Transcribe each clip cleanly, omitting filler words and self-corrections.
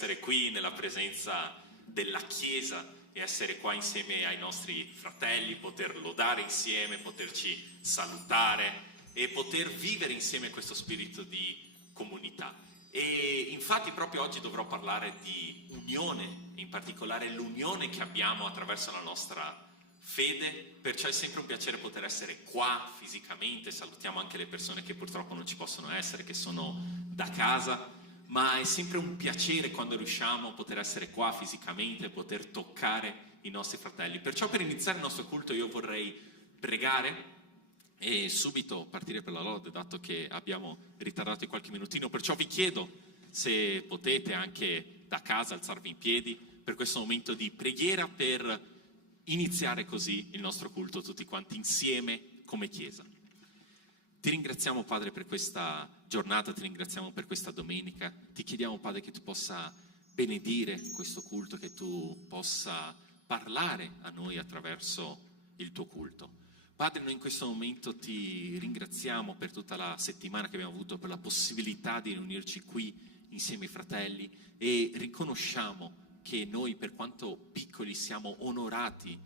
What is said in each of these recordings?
essere qui nella presenza della Chiesa e essere qua insieme ai nostri fratelli, poter lodare insieme, poterci salutare e poter vivere insieme questo spirito di comunità. E infatti proprio oggi dovrò parlare di unione, in particolare l'unione che abbiamo attraverso la nostra fede, perciò è sempre un piacere poter essere qua fisicamente. Salutiamo anche le persone che purtroppo non ci possono essere, che sono da casa, ma è sempre un piacere quando riusciamo a poter essere qua fisicamente, poter toccare i nostri fratelli. Perciò per iniziare il nostro culto io vorrei pregare e subito partire per la lode, dato che abbiamo ritardato di qualche minutino. Perciò vi chiedo se potete anche da casa alzarvi in piedi per questo momento di preghiera, per iniziare così il nostro culto tutti quanti insieme come Chiesa. Ti ringraziamo, Padre, per questa giornata, ti ringraziamo per questa domenica. Ti chiediamo, Padre, che tu possa benedire questo culto, che tu possa parlare a noi attraverso il tuo culto. Padre, noi in questo momento ti ringraziamo per tutta la settimana che abbiamo avuto, per la possibilità di riunirci qui insieme ai fratelli, e riconosciamo che noi, per quanto piccoli, siamo onorati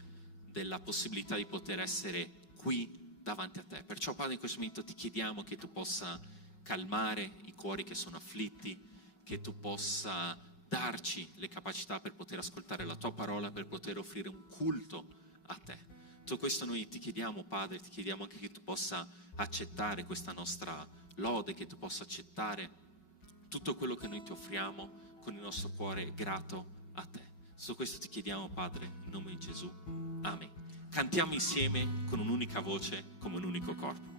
della possibilità di poter essere qui davanti a te. Perciò, Padre, in questo momento ti chiediamo che tu possa calmare i cuori che sono afflitti, che tu possa darci le capacità per poter ascoltare la tua parola, per poter offrire un culto a te. Tutto questo noi ti chiediamo, Padre, ti chiediamo anche che tu possa accettare questa nostra lode, che tu possa accettare tutto quello che noi ti offriamo con il nostro cuore grato a te. Tutto questo ti chiediamo, Padre, in nome di Gesù. Amen. Cantiamo insieme con un'unica voce, come un unico corpo.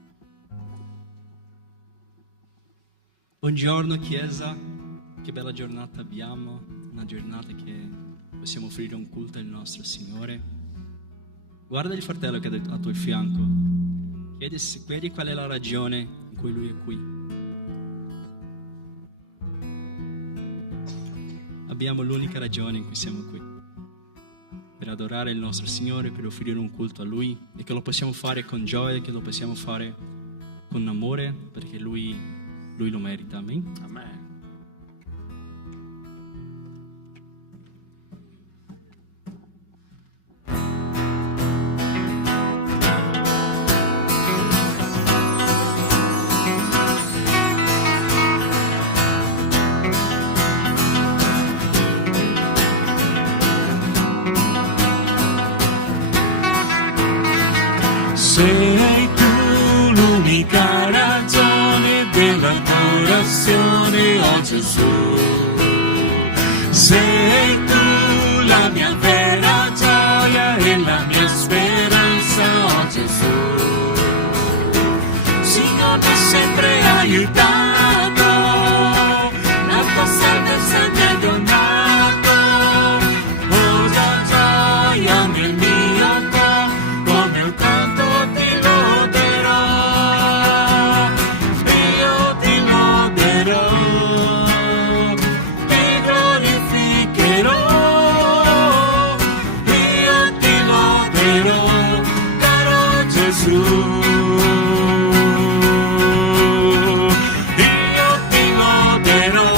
Buongiorno Chiesa, che bella giornata abbiamo, una giornata che possiamo offrire un culto al nostro Signore. Guarda il fratello che è al tuo fianco, chiedi qual è la ragione in cui lui è qui. Abbiamo l'unica ragione in cui siamo qui: per adorare il nostro Signore, per offrire un culto a Lui, e che lo possiamo fare con gioia, che lo possiamo fare con amore, perché Lui lo merita. Amen. Amen. Sei tu l'unica ragione dell'adorazione, oh Gesù. Sei tu la mia vera gioia e la mia speranza, oh Gesù. Signore, mi sempre aiutato, la tua salvezza mi ha donato, oh gioia nel mio cuore, come un canto ti loderò, io ti loderò, ti glorificherò, io ti loderò, caro Gesù. Io ti loderò,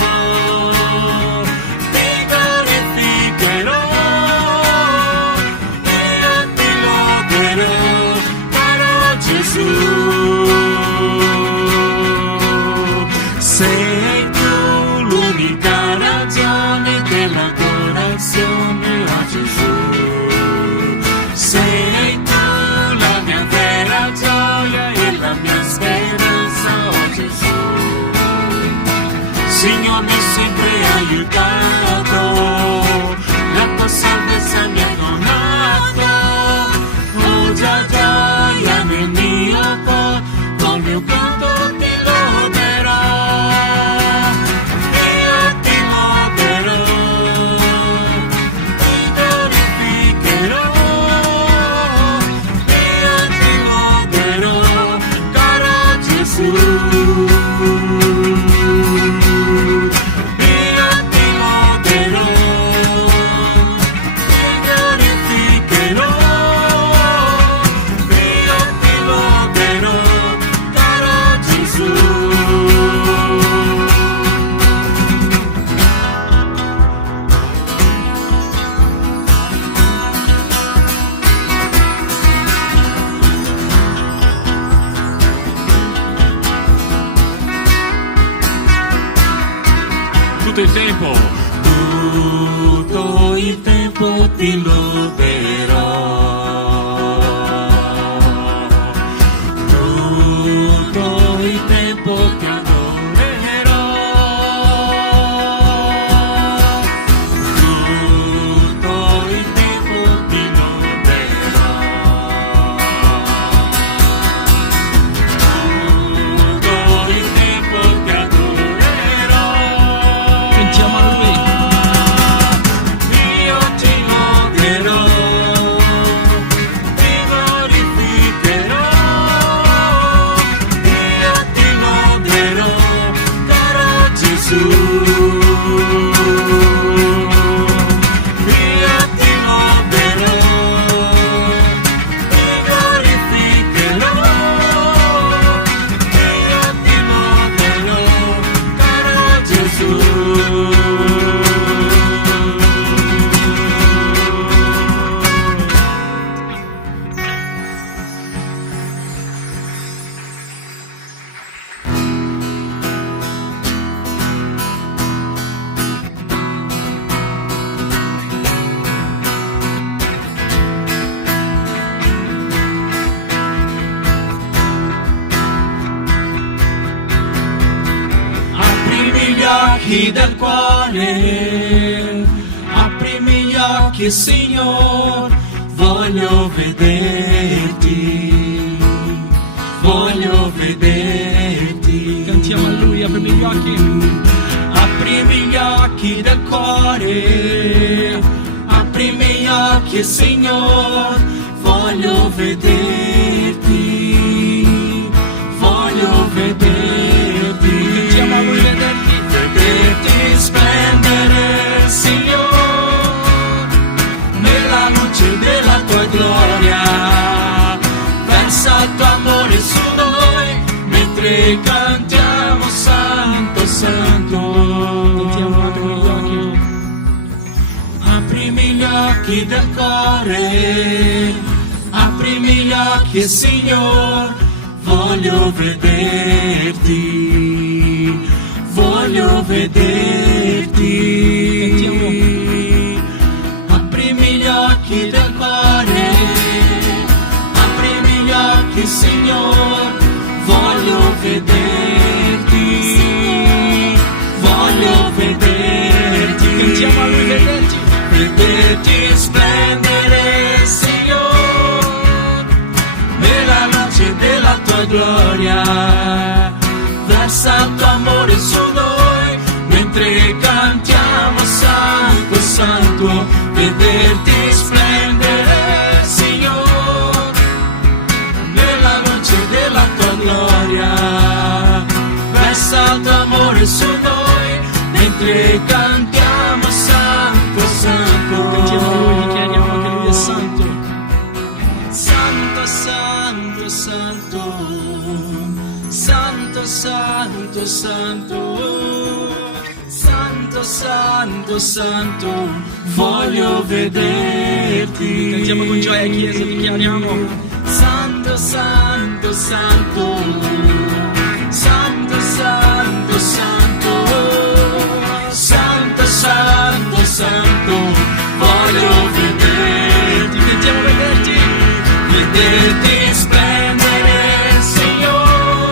ti glorificherò, io ti loderò, caro Gesù. Sei tu l'unica ragione dell'adorazione, oh Gesù. Sei tu la mia vera gioia e la mia speranza, oh Gesù. Signore, mi hai sempre aiutato, la tua salvezza mi ha donato, oh gioia nel mio cuore, come un canto ti loderò, io ti loderò, tutto il tempo. Tutto il tempo ti loderò. Tutto il tempo ti adorerò. Tutto il tempo ti loderò. Tutto il tempo ti adorerò. Cantiamo a Lui. Io ti loderò, ti glorificherò. Io ti loderò, caro Gesù. Io ti loderò, ti glorificherò. Io ti loderò, caro Gesù. Aprimi gli occhi del cuore, aprimi gli occhi, Signor, voglio vederti, voglio vederti. Cantiamo a Lui, aprimi gli occhi. Aprimi gli occhi del cuore, aprimi gli occhi, Signor, voglio vederti, voglio vederti. Cantiamo a Lui, vederti. Vederti splendere, Signor, nella luce della tua gloria. Versa il tuo amore su noi, mentre cantiamo Santo, Santo. Cantiamo, aprimi gli occhi. Aprimi gli occhi del cuore, aprimi gli occhi, Signor, voglio vederti, voglio vederti. Aprimi gli occhi del cuore, aprimi gli occhi, Signor, voglio vederti, voglio vederti. Cantiamo a Lui, vederti. Vederti splendere, Signor, nella luce della tua gloria. Versa il tuo amore su noi, mentre cantiamo Santo, Santo. Vederti splendere, Signor, nella luce della tua gloria. Versa il tuo amore su noi, mentre cantiamo Santo, Santo. Cantiamo a Lui, dichiariamo che Lui è santo. Santo, Santo, Santo, Santo, Santo, Santo, Santo, Santo, Santo, voglio vederti. Cantiamo con gioia, Chiesa, dichiariamo. Santo, Santo, Santo, Santo, Santo, Santo, Santo, Santo, Santo, voglio vederti. Cantiamo, vederti. Vederti splendere, Signor,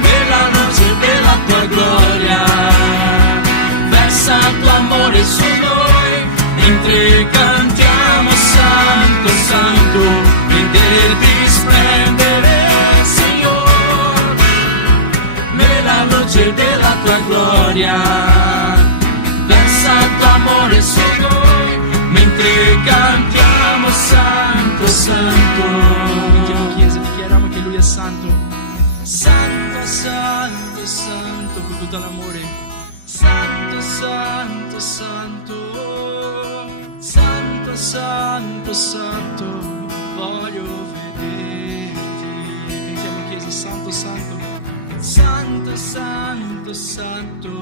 nella luce della tua gloria. Versa il tuo amore su noi, mentre cantiamo Santo, Santo. Vederti splendere, Signor, nella luce della tua gloria. Versa il tuo amore su noi, mentre cantiamo Santo, Santo. Cantiamo, Chiesa, dichiariamo che Lui è santo. Santo, Santo, Santo, Per tutto l'amore. Santo, Santo, Santo, Santo, Santo, Santo, voglio vederti. Cantiamo, Chiesa, santo, santo. Santo, Santo, Santo,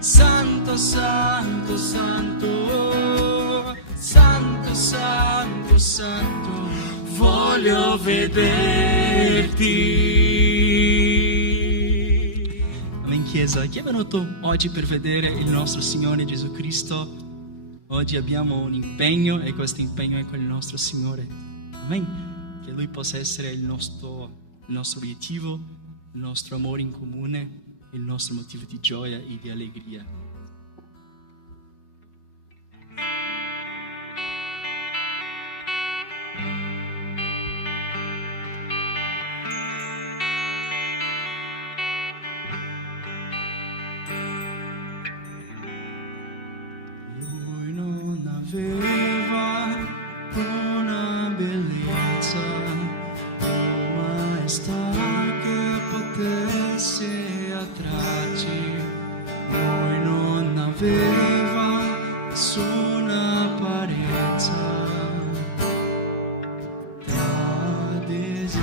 Santo, Santo, Santo, Santo, Santo, Santo, voglio vederti. Amen, Chiesa, chi è venuto oggi per vedere il nostro Signore Gesù Cristo? Oggi abbiamo un impegno e questo impegno è con il nostro Signore. Amen. Che Lui possa essere il nostro obiettivo, il nostro amore in comune, il nostro motivo di gioia e di allegria. Lui non aveva una bellezza, una maestà che potesse attrarci. Lui non aveva nessuna apparenza da desiderare.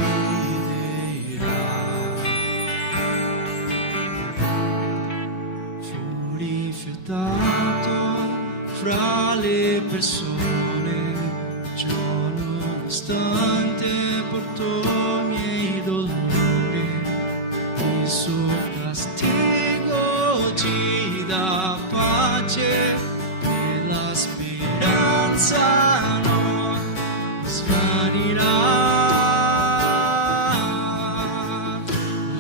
Fu rifiutato fra le persone, ciò nonostante portò miei dolori. Il suo castigo ci dà pace e la speranza non svanirà.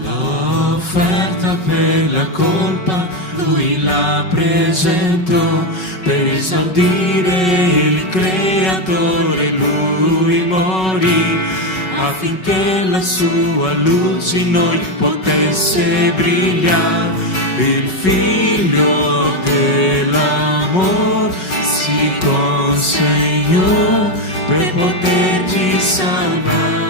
L'offerta per la colpa Lui la presentò, per esaudire il Creatore Lui morì, affinché la sua luce in noi potesse brillare. Il Figlio dell'amor si consegnò per poterci salvare.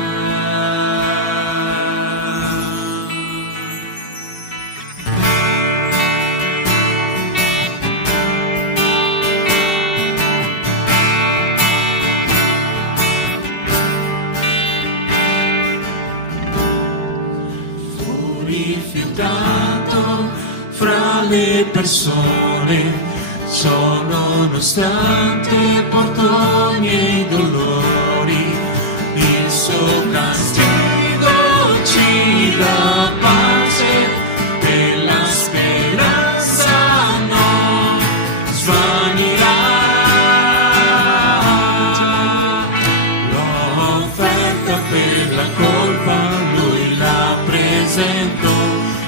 Rifiutato fra le persone, ciò nonostante portò i miei dolori. Il suo castigo ci dà pace e la speranza non svanirà. L'offerta per la colpa Lui la presentò,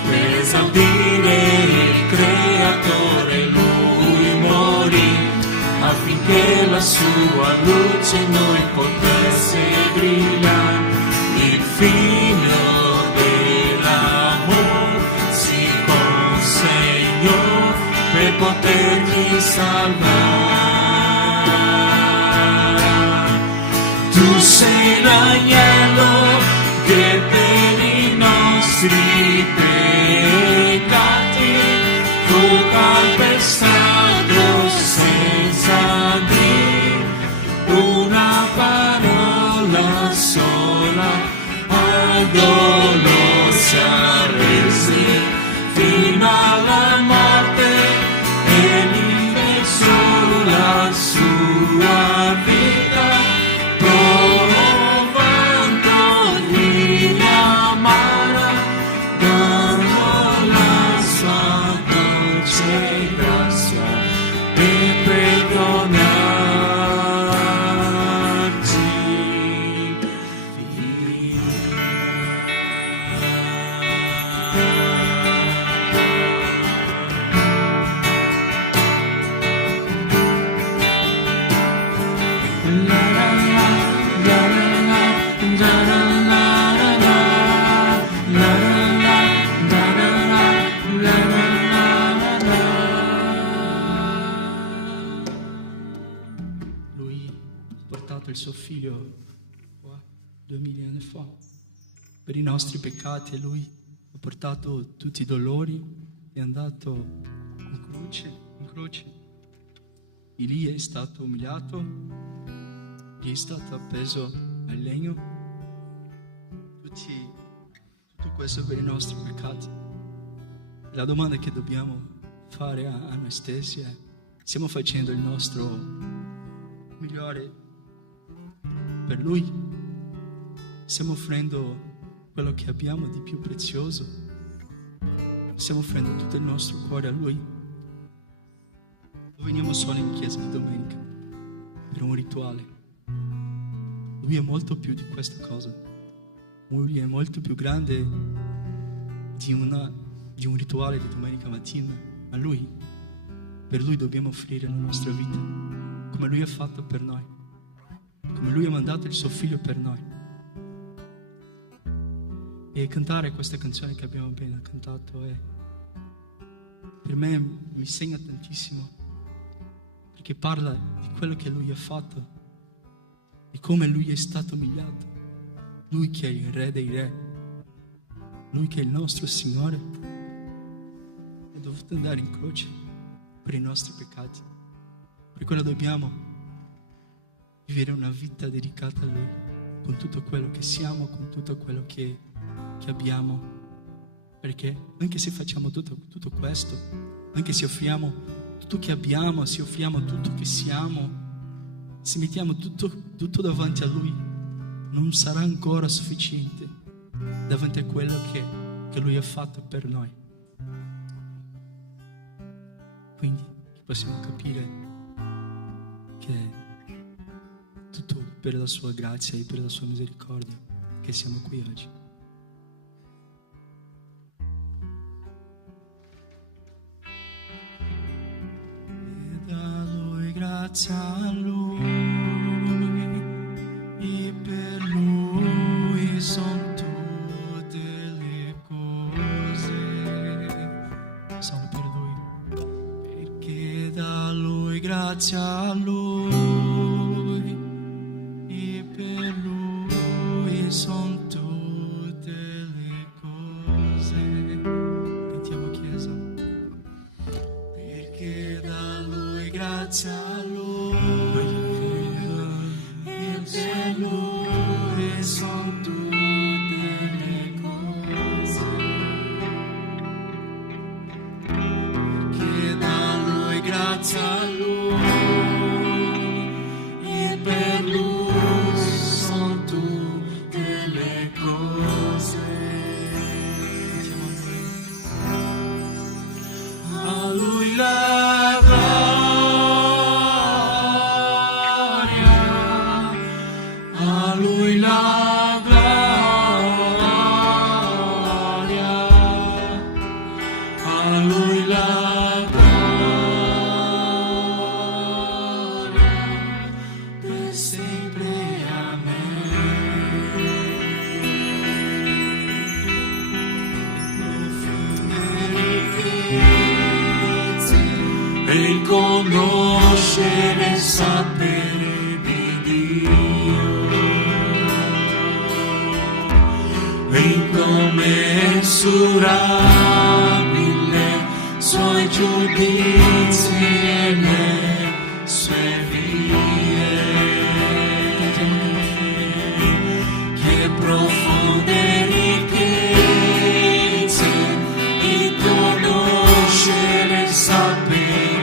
per esaudire il Creatore Lui morì, affinché la sua luce in noi potesse brillare. Il Figlio dell'amor si consegnò per poterci salvare. Tu sei l'agnello che per i nostri peccati fu calpestato senza dire una parola sola, al dolore si arresi fino alla morte e vive sulla sua vita, provando ogni amara, dando la sua dolce grazia e Lui ha portato il suo figlio qua 2000 anni fa per i nostri peccati, e Lui ha portato tutti i dolori, è andato in croce, e lì è stato umiliato, lì è stato appeso al legno, tutto questo per i nostri peccati. La domanda che dobbiamo fare a noi stessi è: stiamo facendo il nostro migliore per Lui? Stiamo offrendo quello che abbiamo di più prezioso? stiamo offrendo tutto il nostro cuore a Lui. Non veniamo solo in chiesa di domenica per un rituale. Lui è molto più di questa cosa. Lui è molto più grande di un rituale di domenica mattina. Ma per Lui dobbiamo offrire la nostra vita, come Lui ha fatto per noi, come Lui ha mandato il suo Figlio per noi. E cantare questa canzone che abbiamo appena cantato per me mi segna tantissimo, perché parla di quello che Lui ha fatto, di come Lui è stato umiliato, Lui che è il Re dei Re, Lui che è il nostro Signore, è dovuto andare in croce per i nostri peccati. Per quello dobbiamo vivere una vita dedicata a Lui, con tutto quello che siamo, con tutto quello che abbiamo, perché anche se facciamo tutto questo, anche se offriamo tutto che abbiamo, se offriamo tutto che siamo, se mettiamo tutto davanti a Lui, non sarà ancora sufficiente davanti a quello che Lui ha fatto per noi. Quindi possiamo capire che è tutto per la sua grazia e per la sua misericordia che siamo qui oggi. Grazie a Lui e per Lui sono tutte le cose, solo per Lui, perché da Lui, grazie a Lui e per Lui sono tutte le cose. Cantiamo Chiesa, perché da Lui, grazie a sono tutte le cose, perché da Lui, grazie a Lui e per Lui sono tutte le cose. A Lui la gloria, a Lui la e conoscere e sapere di Dio, incommensurabile suoi giudizi e le sue vie, che profonde ricchezze di conoscere e sapere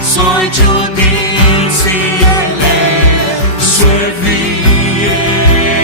suoi giudizi e le sue vie.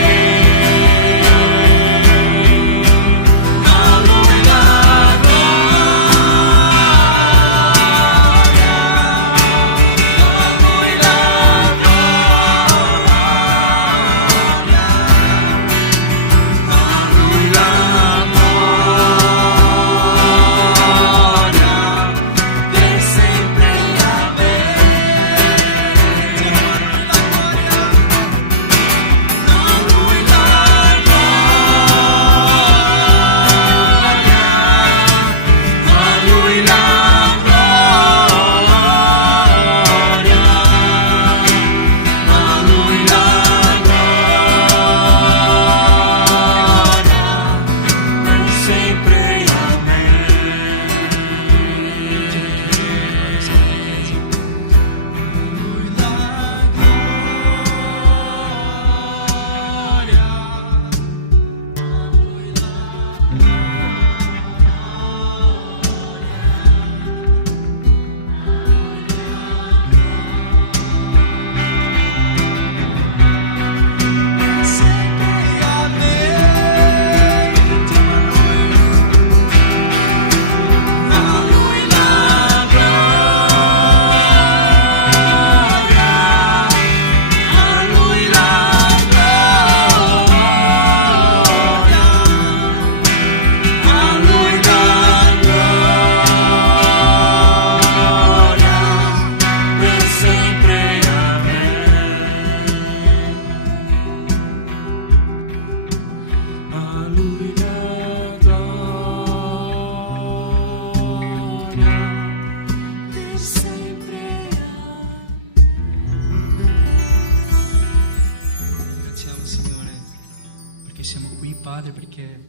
siamo qui, Padre, perché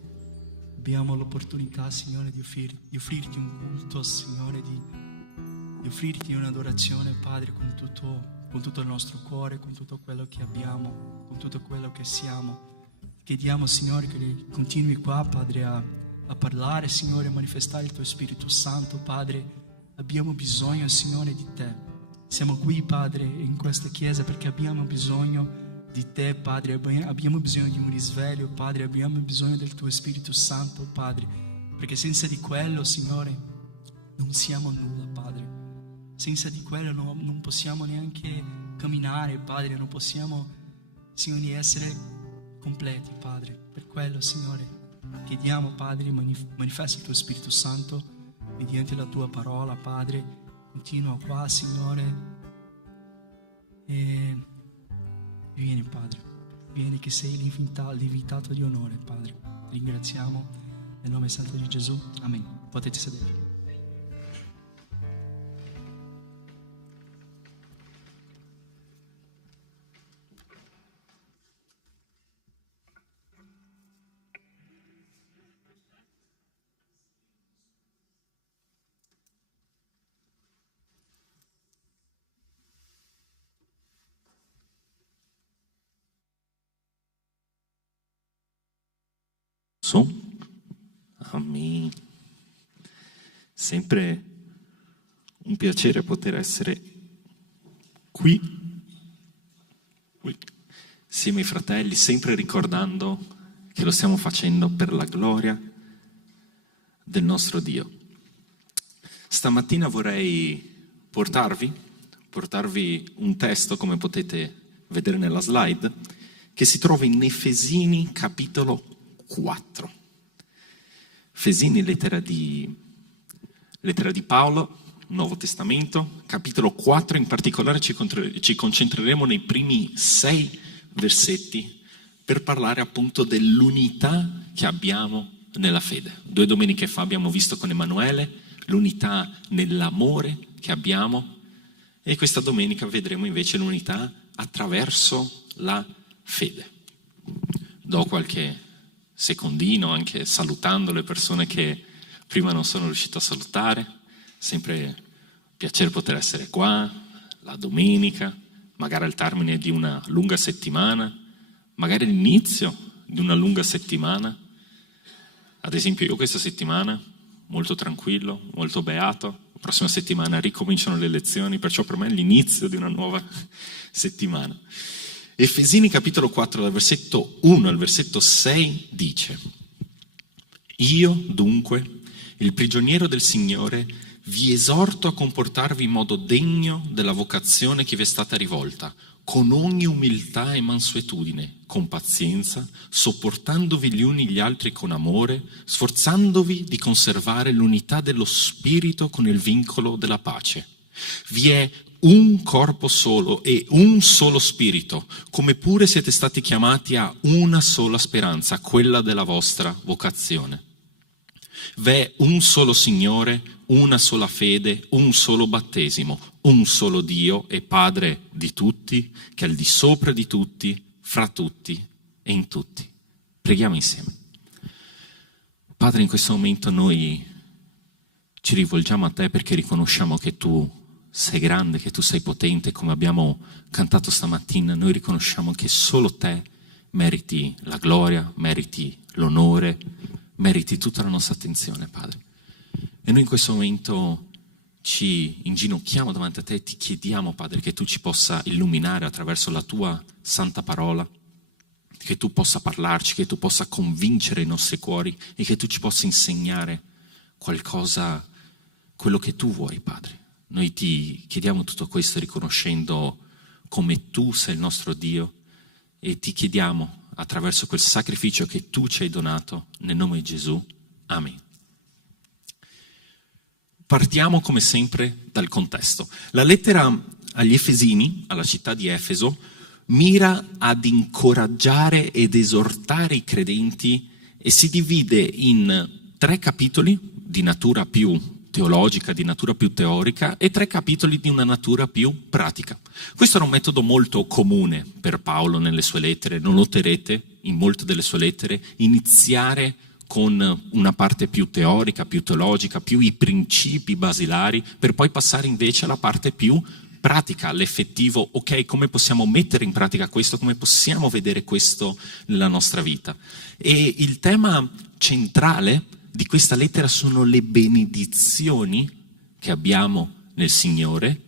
abbiamo l'opportunità, Signore, di offrirti un culto, Signore, di offrirti un'adorazione, Padre, con tutto il nostro cuore, con tutto quello che abbiamo, con tutto quello che siamo. Chiediamo, Signore, che continui qua, Padre, a parlare, Signore, a manifestare il tuo Spirito Santo, Padre. Abbiamo bisogno, Signore, di te. Siamo qui, Padre, in questa chiesa perché abbiamo bisogno di te, Padre. Abbiamo bisogno di un risveglio, Padre. Abbiamo bisogno del tuo Spirito Santo, Padre, perché senza di quello, Signore, non siamo nulla, Padre. Senza di quello non possiamo neanche camminare, Padre. Non possiamo, Signore, essere completi, Padre. Per quello, Signore, chiediamo, Padre, manifesta il tuo Spirito Santo mediante la tua parola, Padre. Continua qua, Signore, e vieni, Padre, vieni che sei l'invitato di onore, Padre. Ti ringraziamo nel nome santo di Gesù, amen. Potete sedere. Amen. Sempre un piacere poter essere qui insieme ai fratelli, sempre ricordando che lo stiamo facendo per la gloria del nostro Dio. Stamattina vorrei portarvi un testo, come potete vedere nella slide, che si trova in Efesini capitolo 4. Efesini, lettera di Paolo, Nuovo Testamento, capitolo 4. In particolare ci concentreremo nei primi 6 versetti per parlare appunto dell'unità che abbiamo nella fede. 2 domeniche fa abbiamo visto con Emanuele l'unità nell'amore che abbiamo, e questa domenica vedremo invece l'unità attraverso la fede. Do qualche secondino anche salutando le persone che prima non sono riuscito a salutare. Sempre un piacere poter essere qua la domenica, magari al termine di una lunga settimana, magari all'inizio di una lunga settimana. Ad esempio io questa settimana molto tranquillo, molto beato. La prossima settimana ricominciano le lezioni, perciò per me è l'inizio di una nuova settimana. Efesini capitolo 4 dal versetto 1 al versetto 6 dice: Io dunque, il prigioniero del Signore, vi esorto a comportarvi in modo degno della vocazione che vi è stata rivolta, con ogni umiltà e mansuetudine, con pazienza, sopportandovi gli uni gli altri con amore, sforzandovi di conservare l'unità dello Spirito con il vincolo della pace. Vi è un corpo solo e un solo spirito, come pure siete stati chiamati a una sola speranza, quella della vostra vocazione. V'è un solo Signore, una sola fede, un solo battesimo, un solo Dio e Padre di tutti, che è al di sopra di tutti, fra tutti e in tutti. Preghiamo insieme. Padre, in questo momento noi ci rivolgiamo a te perché riconosciamo che tu sei grande, che tu sei potente, come abbiamo cantato stamattina. Noi riconosciamo che solo te meriti la gloria, meriti l'onore, meriti tutta la nostra attenzione, Padre. E noi in questo momento ci inginocchiamo davanti a te e ti chiediamo, Padre, che tu ci possa illuminare attraverso la tua santa parola, che tu possa parlarci, che tu possa convincere i nostri cuori e che tu ci possa insegnare qualcosa, quello che tu vuoi, Padre. Noi ti chiediamo tutto questo riconoscendo come tu sei il nostro Dio, e ti chiediamo attraverso quel sacrificio che tu ci hai donato, nel nome di Gesù. Amen. Partiamo come sempre dal contesto. La lettera agli Efesini, alla città di Efeso, mira ad incoraggiare ed esortare i credenti e si divide in 3 capitoli di natura più teologica, di natura più teorica, e 3 capitoli di una natura più pratica. Questo era un metodo molto comune per Paolo nelle sue lettere. Lo noterete in molte delle sue lettere, iniziare con una parte più teorica, più teologica, più i principi basilari, per poi passare invece alla parte più pratica, all'effettivo, ok, come possiamo mettere in pratica questo, come possiamo vedere questo nella nostra vita. E il tema centrale di questa lettera sono le benedizioni che abbiamo nel Signore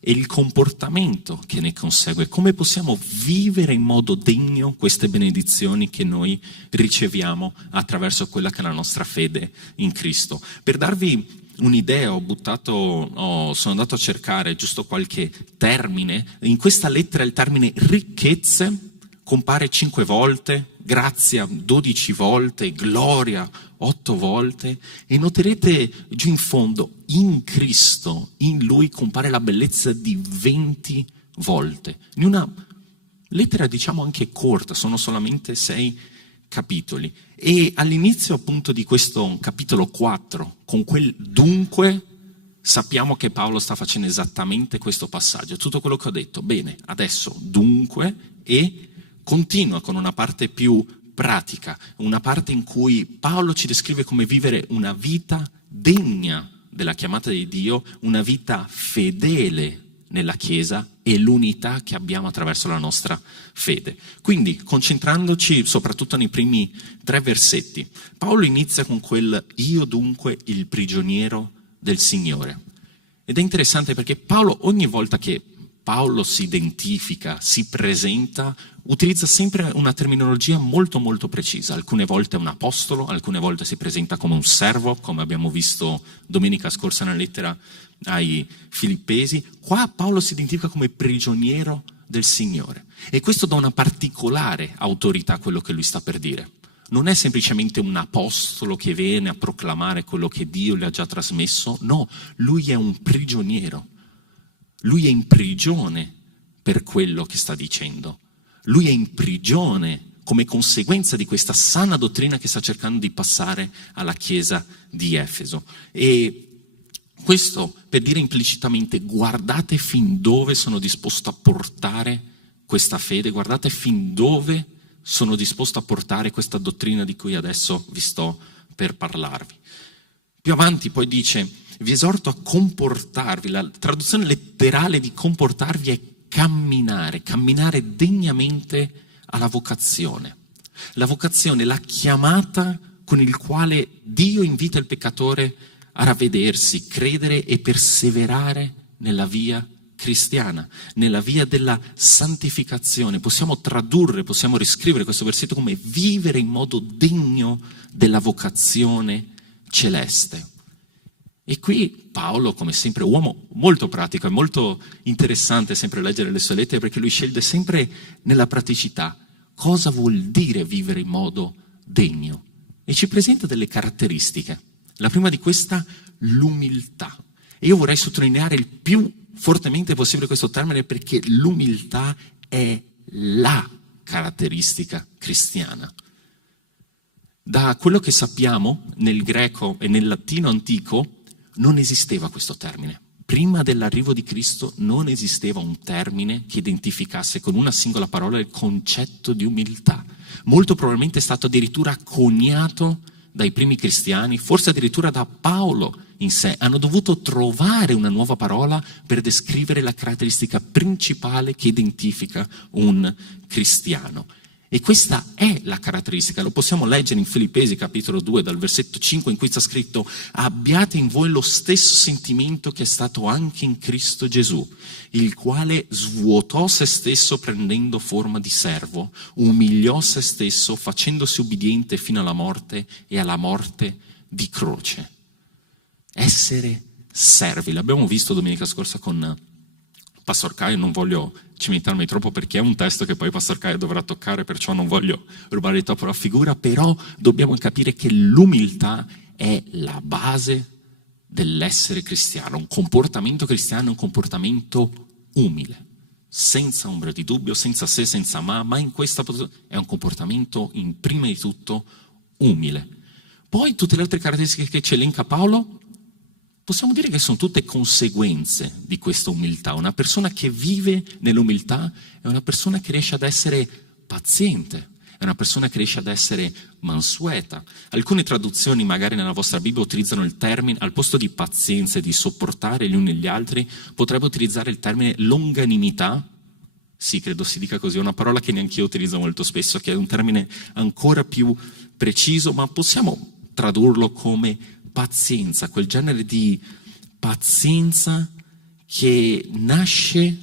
e il comportamento che ne consegue, come possiamo vivere in modo degno queste benedizioni che noi riceviamo attraverso quella che è la nostra fede in Cristo. Per darvi un'idea, sono andato a cercare giusto qualche termine. In questa lettera il termine ricchezze compare 5 volte, grazia 12 volte, gloria 8 volte, e noterete giù in fondo, in Cristo, in Lui compare la bellezza di 20 volte. In una lettera diciamo anche corta, sono solamente 6 capitoli. E all'inizio appunto di questo capitolo 4, con quel dunque, sappiamo che Paolo sta facendo esattamente questo passaggio. Tutto quello che ho detto, bene, adesso dunque, e continua con una parte più pratica, una parte in cui Paolo ci descrive come vivere una vita degna della chiamata di Dio, una vita fedele nella Chiesa e l'unità che abbiamo attraverso la nostra fede. Quindi, concentrandoci soprattutto nei primi 3 versetti, Paolo inizia con quel io dunque il prigioniero del Signore. Ed è interessante perché Paolo, ogni volta che Paolo si identifica, si presenta, utilizza sempre una terminologia molto molto precisa. Alcune volte è un apostolo, alcune volte si presenta come un servo, come abbiamo visto domenica scorsa nella lettera ai Filippesi. Qua Paolo si identifica come prigioniero del Signore, e questo dà una particolare autorità a quello che lui sta per dire. Non è semplicemente un apostolo che viene a proclamare quello che Dio le ha già trasmesso, no, lui è un prigioniero. Lui è in prigione per quello che sta dicendo. Lui è in prigione come conseguenza di questa sana dottrina che sta cercando di passare alla Chiesa di Efeso. E questo per dire implicitamente: guardate fin dove sono disposto a portare questa fede, guardate fin dove sono disposto a portare questa dottrina di cui adesso vi sto per parlarvi. Più avanti poi dice: vi esorto a comportarvi. La traduzione letterale di comportarvi è camminare degnamente alla vocazione. La vocazione, la chiamata con il quale Dio invita il peccatore a ravvedersi, credere e perseverare nella via cristiana, nella via della santificazione. Possiamo tradurre, possiamo riscrivere questo versetto come vivere in modo degno della vocazione celeste. E qui Paolo, come sempre, uomo molto pratico, è molto interessante sempre leggere le sue lettere, perché lui sceglie sempre nella praticità cosa vuol dire vivere in modo degno, e ci presenta delle caratteristiche. La prima di questa, l'umiltà. E io vorrei sottolineare il più fortemente possibile questo termine, perché l'umiltà è la caratteristica cristiana. Da quello che sappiamo, nel greco e nel latino antico non esisteva questo termine. Prima dell'arrivo di Cristo non esisteva un termine che identificasse con una singola parola il concetto di umiltà. Molto probabilmente è stato addirittura coniato dai primi cristiani, forse addirittura da Paolo in sé. Hanno dovuto trovare una nuova parola per descrivere la caratteristica principale che identifica un cristiano. E questa è la caratteristica, lo possiamo leggere in Filippesi capitolo 2 dal versetto 5, in cui sta scritto: abbiate in voi lo stesso sentimento che è stato anche in Cristo Gesù, il quale svuotò se stesso prendendo forma di servo, umiliò se stesso facendosi ubbidiente fino alla morte e alla morte di croce. Essere servi, l'abbiamo visto domenica scorsa con Pastor Caio, non voglio cimentarmi troppo perché è un testo che poi Pastor Caio dovrà toccare, perciò non voglio rubare troppo la figura, però dobbiamo capire che l'umiltà è la base dell'essere cristiano. Un comportamento cristiano è un comportamento umile, senza ombra di dubbio, senza se, senza ma in questa posizione è un comportamento in prima di tutto umile. Poi tutte le altre caratteristiche che ci elenca Paolo possiamo dire che sono tutte conseguenze di questa umiltà. Una persona che vive nell'umiltà è una persona che riesce ad essere paziente, è una persona che riesce ad essere mansueta. Alcune traduzioni, magari nella vostra Bibbia, utilizzano il termine, al posto di pazienza e di sopportare gli uni gli altri, potrebbe utilizzare il termine longanimità. Sì, credo si dica così, è una parola che neanch'io utilizzo molto spesso, che è un termine ancora più preciso, ma possiamo tradurlo come pazienza, quel genere di pazienza che nasce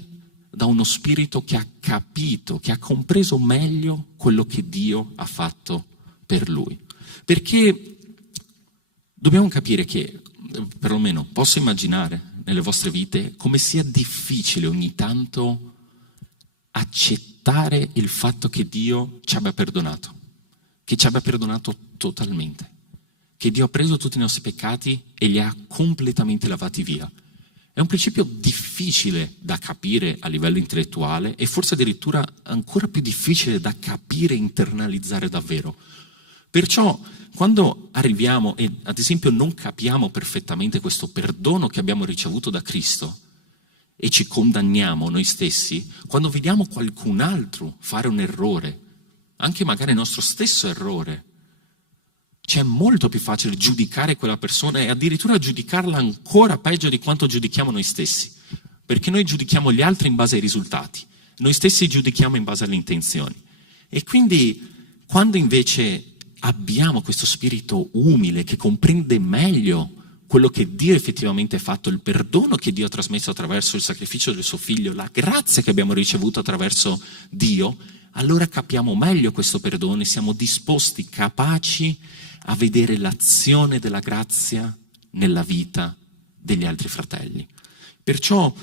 da uno spirito che ha capito, che ha compreso meglio quello che Dio ha fatto per lui. Perché dobbiamo capire che, perlomeno posso immaginare nelle vostre vite, come sia difficile ogni tanto accettare il fatto che Dio ci abbia perdonato, che ci abbia perdonato totalmente, che Dio ha preso tutti i nostri peccati e li ha completamente lavati via. È un principio difficile da capire a livello intellettuale e forse addirittura ancora più difficile da capire e internalizzare davvero. Perciò quando arriviamo e ad esempio non capiamo perfettamente questo perdono che abbiamo ricevuto da Cristo e ci condanniamo noi stessi, quando vediamo qualcun altro fare un errore, anche magari il nostro stesso errore, c'è molto più facile giudicare quella persona e addirittura giudicarla ancora peggio di quanto giudichiamo noi stessi, perché noi giudichiamo gli altri in base ai risultati, noi stessi giudichiamo in base alle intenzioni. E quindi quando invece abbiamo questo spirito umile che comprende meglio quello che Dio effettivamente ha fatto, il perdono che Dio ha trasmesso attraverso il sacrificio del suo figlio, la grazia che abbiamo ricevuto attraverso Dio, allora capiamo meglio questo perdono e siamo disposti, capaci a vedere l'azione della grazia nella vita degli altri fratelli. Perciò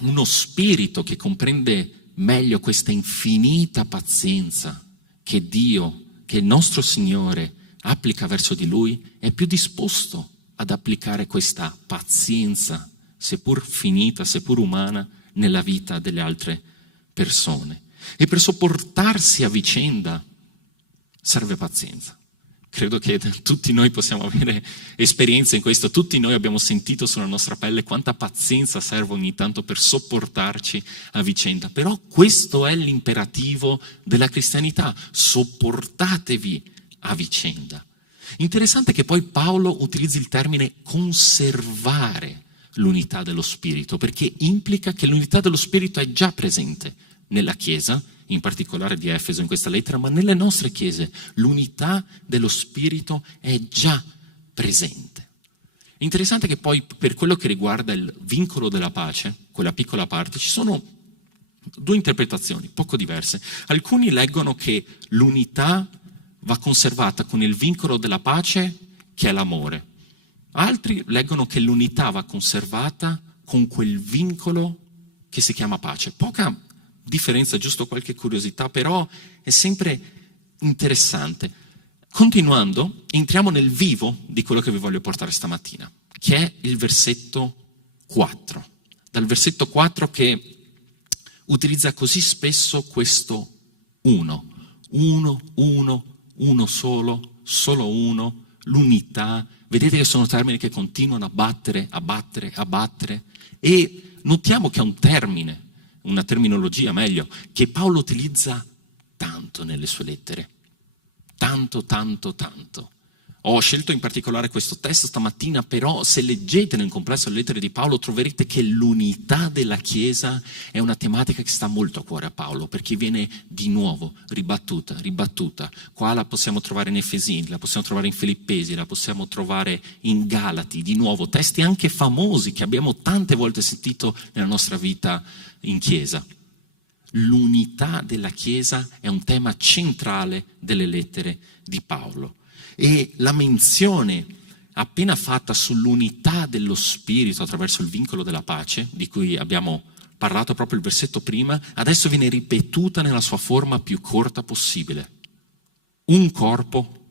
uno spirito che comprende meglio questa infinita pazienza che Dio, che il nostro Signore applica verso di Lui, è più disposto ad applicare questa pazienza, seppur finita, seppur umana, nella vita delle altre persone. E per sopportarsi a vicenda serve pazienza. Credo che tutti noi possiamo avere esperienza in questo, tutti noi abbiamo sentito sulla nostra pelle quanta pazienza serve ogni tanto per sopportarci a vicenda. Però questo è l'imperativo della cristianità, sopportatevi a vicenda. Interessante che poi Paolo utilizzi il termine conservare l'unità dello Spirito, perché implica che l'unità dello Spirito è già presente nella Chiesa, in particolare di Efeso in questa lettera, ma nelle nostre chiese l'unità dello Spirito è già presente. È interessante che poi per quello che riguarda il vincolo della pace, quella piccola parte, ci sono due interpretazioni poco diverse. Alcuni leggono che l'unità va conservata con il vincolo della pace che è l'amore. Altri leggono che l'unità va conservata con quel vincolo che si chiama pace. Poca differenza, giusto qualche curiosità, però è sempre interessante. Continuando, entriamo nel vivo di quello che vi voglio portare stamattina, che è il versetto 4. Dal versetto 4 che utilizza così spesso questo uno solo uno, l'unità. Vedete che sono termini che continuano a battere, e notiamo che è un termine, una terminologia meglio, che Paolo utilizza tanto nelle sue lettere. Tanto. Ho scelto in particolare questo testo stamattina, però se leggete nel complesso le lettere di Paolo troverete che l'unità della Chiesa è una tematica che sta molto a cuore a Paolo, perché viene di nuovo ribattuta. Qua la possiamo trovare in Efesini, la possiamo trovare in Filippesi, la possiamo trovare in Galati, di nuovo, testi anche famosi che abbiamo tante volte sentito nella nostra vita in Chiesa. L'unità della Chiesa è un tema centrale delle lettere di Paolo. E la menzione appena fatta sull'unità dello Spirito attraverso il vincolo della pace, di cui abbiamo parlato proprio il versetto prima, adesso viene ripetuta nella sua forma più corta possibile. Un corpo,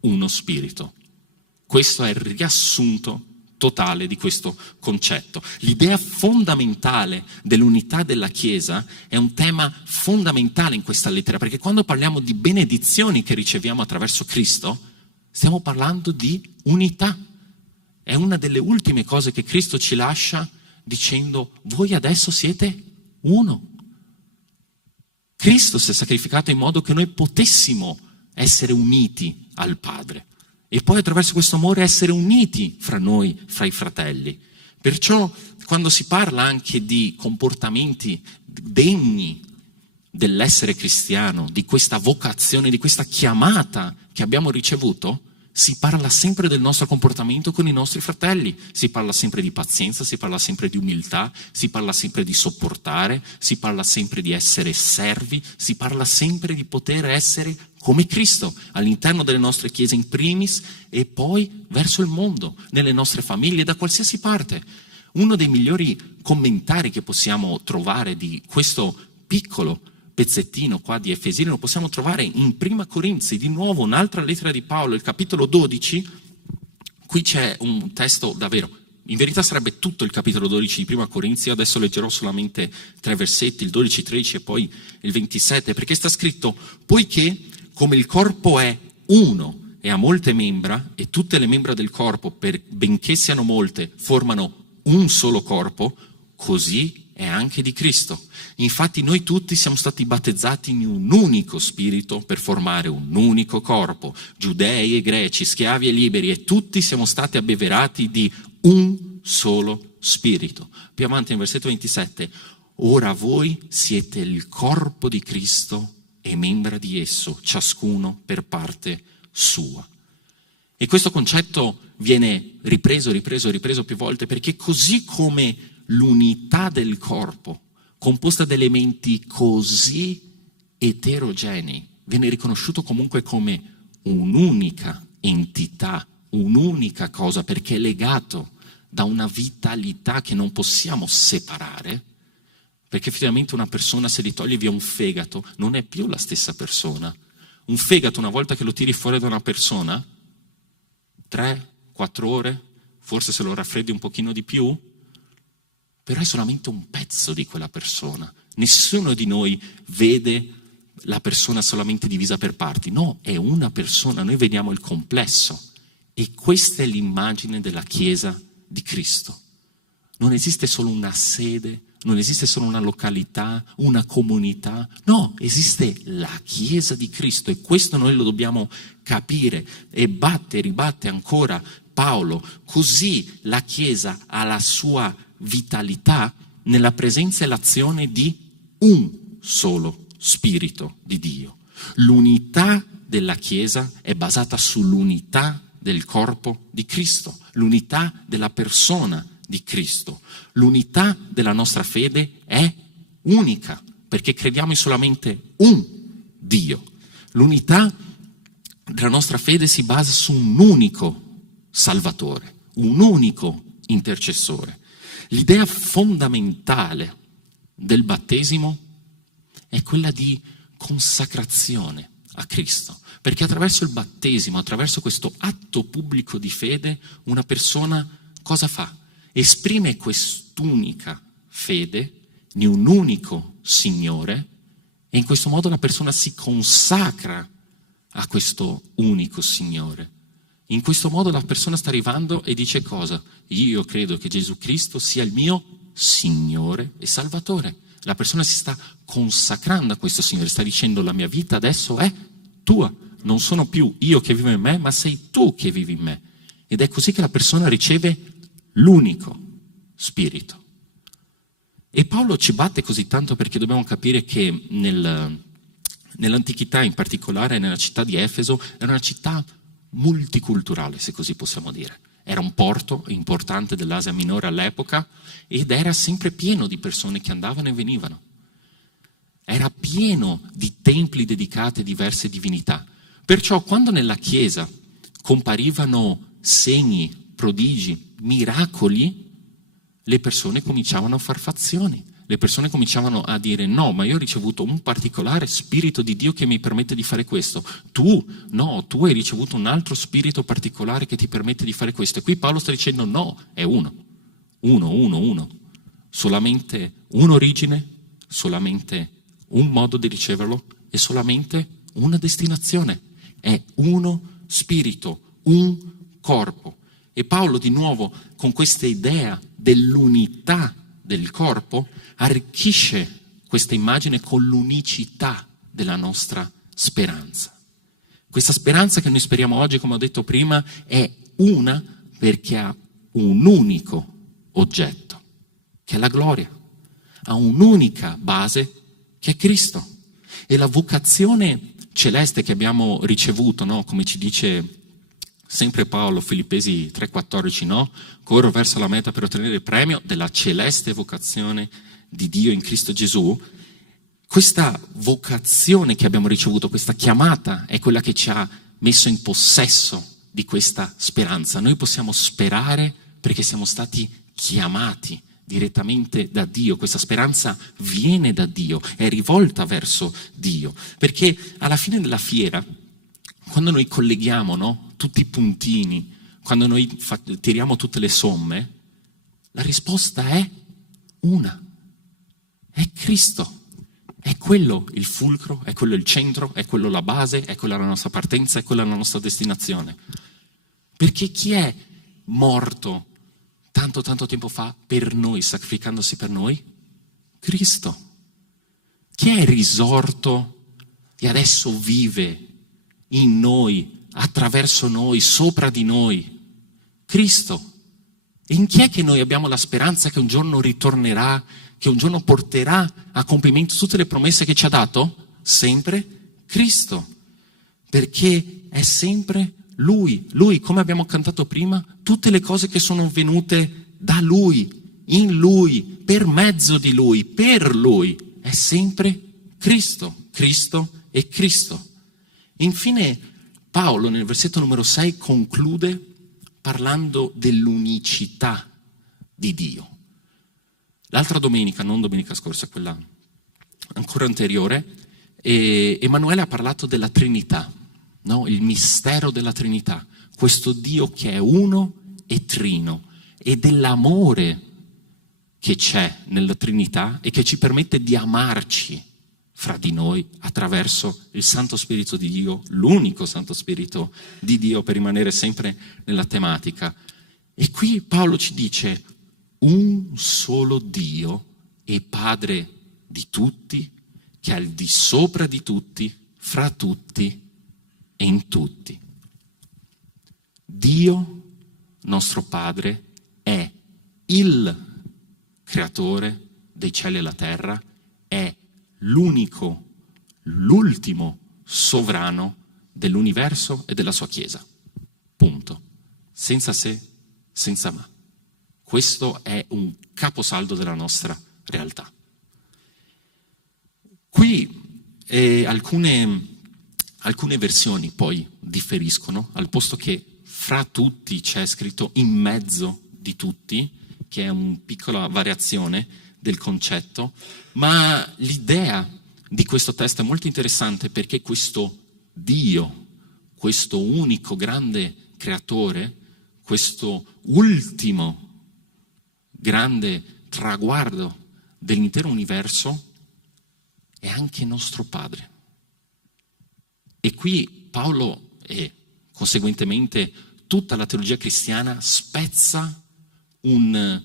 uno spirito. Questo è il riassunto totale di questo concetto. L'idea fondamentale dell'unità della Chiesa è un tema fondamentale in questa lettera, perché quando parliamo di benedizioni che riceviamo attraverso Cristo, stiamo parlando di unità. È una delle ultime cose che Cristo ci lascia dicendo: voi adesso siete uno. Cristo si è sacrificato in modo che noi potessimo essere uniti al Padre e poi attraverso questo amore essere uniti fra noi, fra i fratelli. Perciò quando si parla anche di comportamenti degni dell'essere cristiano, di questa vocazione, di questa chiamata che abbiamo ricevuto, si parla sempre del nostro comportamento con i nostri fratelli, si parla sempre di pazienza, si parla sempre di umiltà, si parla sempre di sopportare, si parla sempre di essere servi, si parla sempre di poter essere come Cristo all'interno delle nostre chiese in primis e poi verso il mondo, nelle nostre famiglie, da qualsiasi parte. Uno dei migliori commentari che possiamo trovare di questo piccolo pezzettino qua di Efesini lo possiamo trovare in Prima Corinzi, di nuovo un'altra lettera di Paolo, il capitolo 12. Qui c'è un testo davvero, in verità sarebbe tutto il capitolo 12 di Prima Corinzi, adesso leggerò solamente 3 versetti, il 12, 13 e poi il 27, perché sta scritto: poiché come il corpo è uno e ha molte membra, e tutte le membra del corpo, benché siano molte, formano un solo corpo, così è anche di Cristo. Infatti noi tutti siamo stati battezzati in un unico spirito per formare un unico corpo, giudei e greci, schiavi e liberi, e tutti siamo stati abbeverati di un solo spirito. Più avanti nel versetto 27, ora voi siete il corpo di Cristo e membra di esso, ciascuno per parte sua. E questo concetto viene ripreso più volte, perché così come l'unità del corpo, composta da elementi così eterogenei, viene riconosciuto comunque come un'unica entità, un'unica cosa, perché è legato da una vitalità che non possiamo separare, perché effettivamente una persona, se gli togli via un fegato, non è più la stessa persona. Un fegato, una volta che lo tiri fuori da una persona, 3-4 ore, forse se lo raffreddi un pochino di più, però è solamente un pezzo di quella persona. Nessuno di noi vede la persona solamente divisa per parti. No, è una persona, noi vediamo il complesso. E questa è l'immagine della Chiesa di Cristo. Non esiste solo una sede, non esiste solo una località, una comunità. No, esiste la Chiesa di Cristo e questo noi lo dobbiamo capire. E batte e ribatte ancora Paolo. Così la Chiesa ha la sua vitalità nella presenza e l'azione di un solo Spirito di Dio. L'unità della Chiesa è basata sull'unità del corpo di Cristo, l'unità della persona di Cristo. L'unità della nostra fede è unica, perché crediamo in solamente un Dio. L'unità della nostra fede si basa su un unico Salvatore, un unico intercessore. L'idea fondamentale del battesimo è quella di consacrazione a Cristo, perché attraverso il battesimo, attraverso questo atto pubblico di fede, una persona cosa fa? Esprime quest'unica fede di un unico Signore e in questo modo la persona si consacra a questo unico Signore. In questo modo la persona sta arrivando e dice cosa? Io credo che Gesù Cristo sia il mio Signore e Salvatore. La persona si sta consacrando a questo Signore, sta dicendo la mia vita adesso è tua, non sono più io che vivo in me, ma sei tu che vivi in me. Ed è così che la persona riceve l'unico Spirito. E Paolo ci batte così tanto perché dobbiamo capire che nell'antichità, in particolare nella città di Efeso, era una città multiculturale, se così possiamo dire. Era un porto importante dell'Asia Minore all'epoca ed era sempre pieno di persone che andavano e venivano. Era pieno di templi dedicati a diverse divinità. Perciò quando nella Chiesa comparivano segni, prodigi, miracoli, le persone cominciavano a far fazioni. Le persone cominciavano a dire no, ma io ho ricevuto un particolare spirito di Dio che mi permette di fare questo. Tu hai ricevuto un altro spirito particolare che ti permette di fare questo. E qui Paolo sta dicendo no, è uno. Solamente un'origine, solamente un modo di riceverlo e solamente una destinazione. È uno spirito, un corpo. E Paolo di nuovo con questa idea dell'unità del corpo arricchisce questa immagine con l'unicità della nostra speranza. Questa speranza che noi speriamo oggi, come ho detto prima, è una perché ha un unico oggetto, che è la gloria. Ha un'unica base, che è Cristo. E la vocazione celeste che abbiamo ricevuto, no? Come ci dice sempre Paolo, Filippesi 3,14, no? Corro verso la meta per ottenere il premio della celeste vocazione di Dio in Cristo Gesù. Questa vocazione che abbiamo ricevuto, questa chiamata, è quella che ci ha messo in possesso di questa speranza. Noi possiamo sperare perché siamo stati chiamati direttamente da Dio. Questa speranza viene da Dio, è rivolta verso Dio. Perché alla fine della fiera, quando noi colleghiamo, no, tutti i puntini, quando noi tiriamo tutte le somme, la risposta è una. È Cristo. È quello il fulcro, è quello il centro, è quello la base, è quella la nostra partenza, è quella la nostra destinazione. Perché chi è morto tanto tempo fa per noi, sacrificandosi per noi? Cristo. Chi è risorto e adesso vive in noi, attraverso noi, sopra di noi? Cristo. E in chi è che noi abbiamo la speranza che un giorno ritornerà, che un giorno porterà a compimento tutte le promesse che ci ha dato? Sempre Cristo. Perché è sempre Lui, come abbiamo cantato prima, tutte le cose che sono venute da Lui, in Lui, per mezzo di Lui, per Lui, è sempre Cristo, Cristo e Cristo. Infine Paolo nel versetto numero 6 conclude parlando dell'unicità di Dio. L'altra domenica, non domenica scorsa, quella ancora anteriore, Emanuele ha parlato della Trinità. No? Il mistero della Trinità, questo Dio che è uno e trino, e dell'amore che c'è nella Trinità e che ci permette di amarci fra di noi attraverso il Santo Spirito di Dio, l'unico Santo Spirito di Dio, per rimanere sempre nella tematica. E qui Paolo ci dice: un solo Dio e Padre di tutti, che è al di sopra di tutti, fra tutti e in tutti. Dio, nostro Padre, è il creatore dei cieli e la terra, è l'unico, l'ultimo sovrano dell'universo e della sua Chiesa. Punto. Senza se, senza ma. Questo è un caposaldo della nostra realtà. Qui alcune versioni poi differiscono, al posto che fra tutti c'è scritto in mezzo di tutti, che è una piccola variazione del concetto, ma l'idea di questo testo è molto interessante perché questo Dio, questo unico grande creatore, questo ultimo grande traguardo dell'intero universo, è anche nostro Padre. E qui Paolo e conseguentemente tutta la teologia cristiana spezza un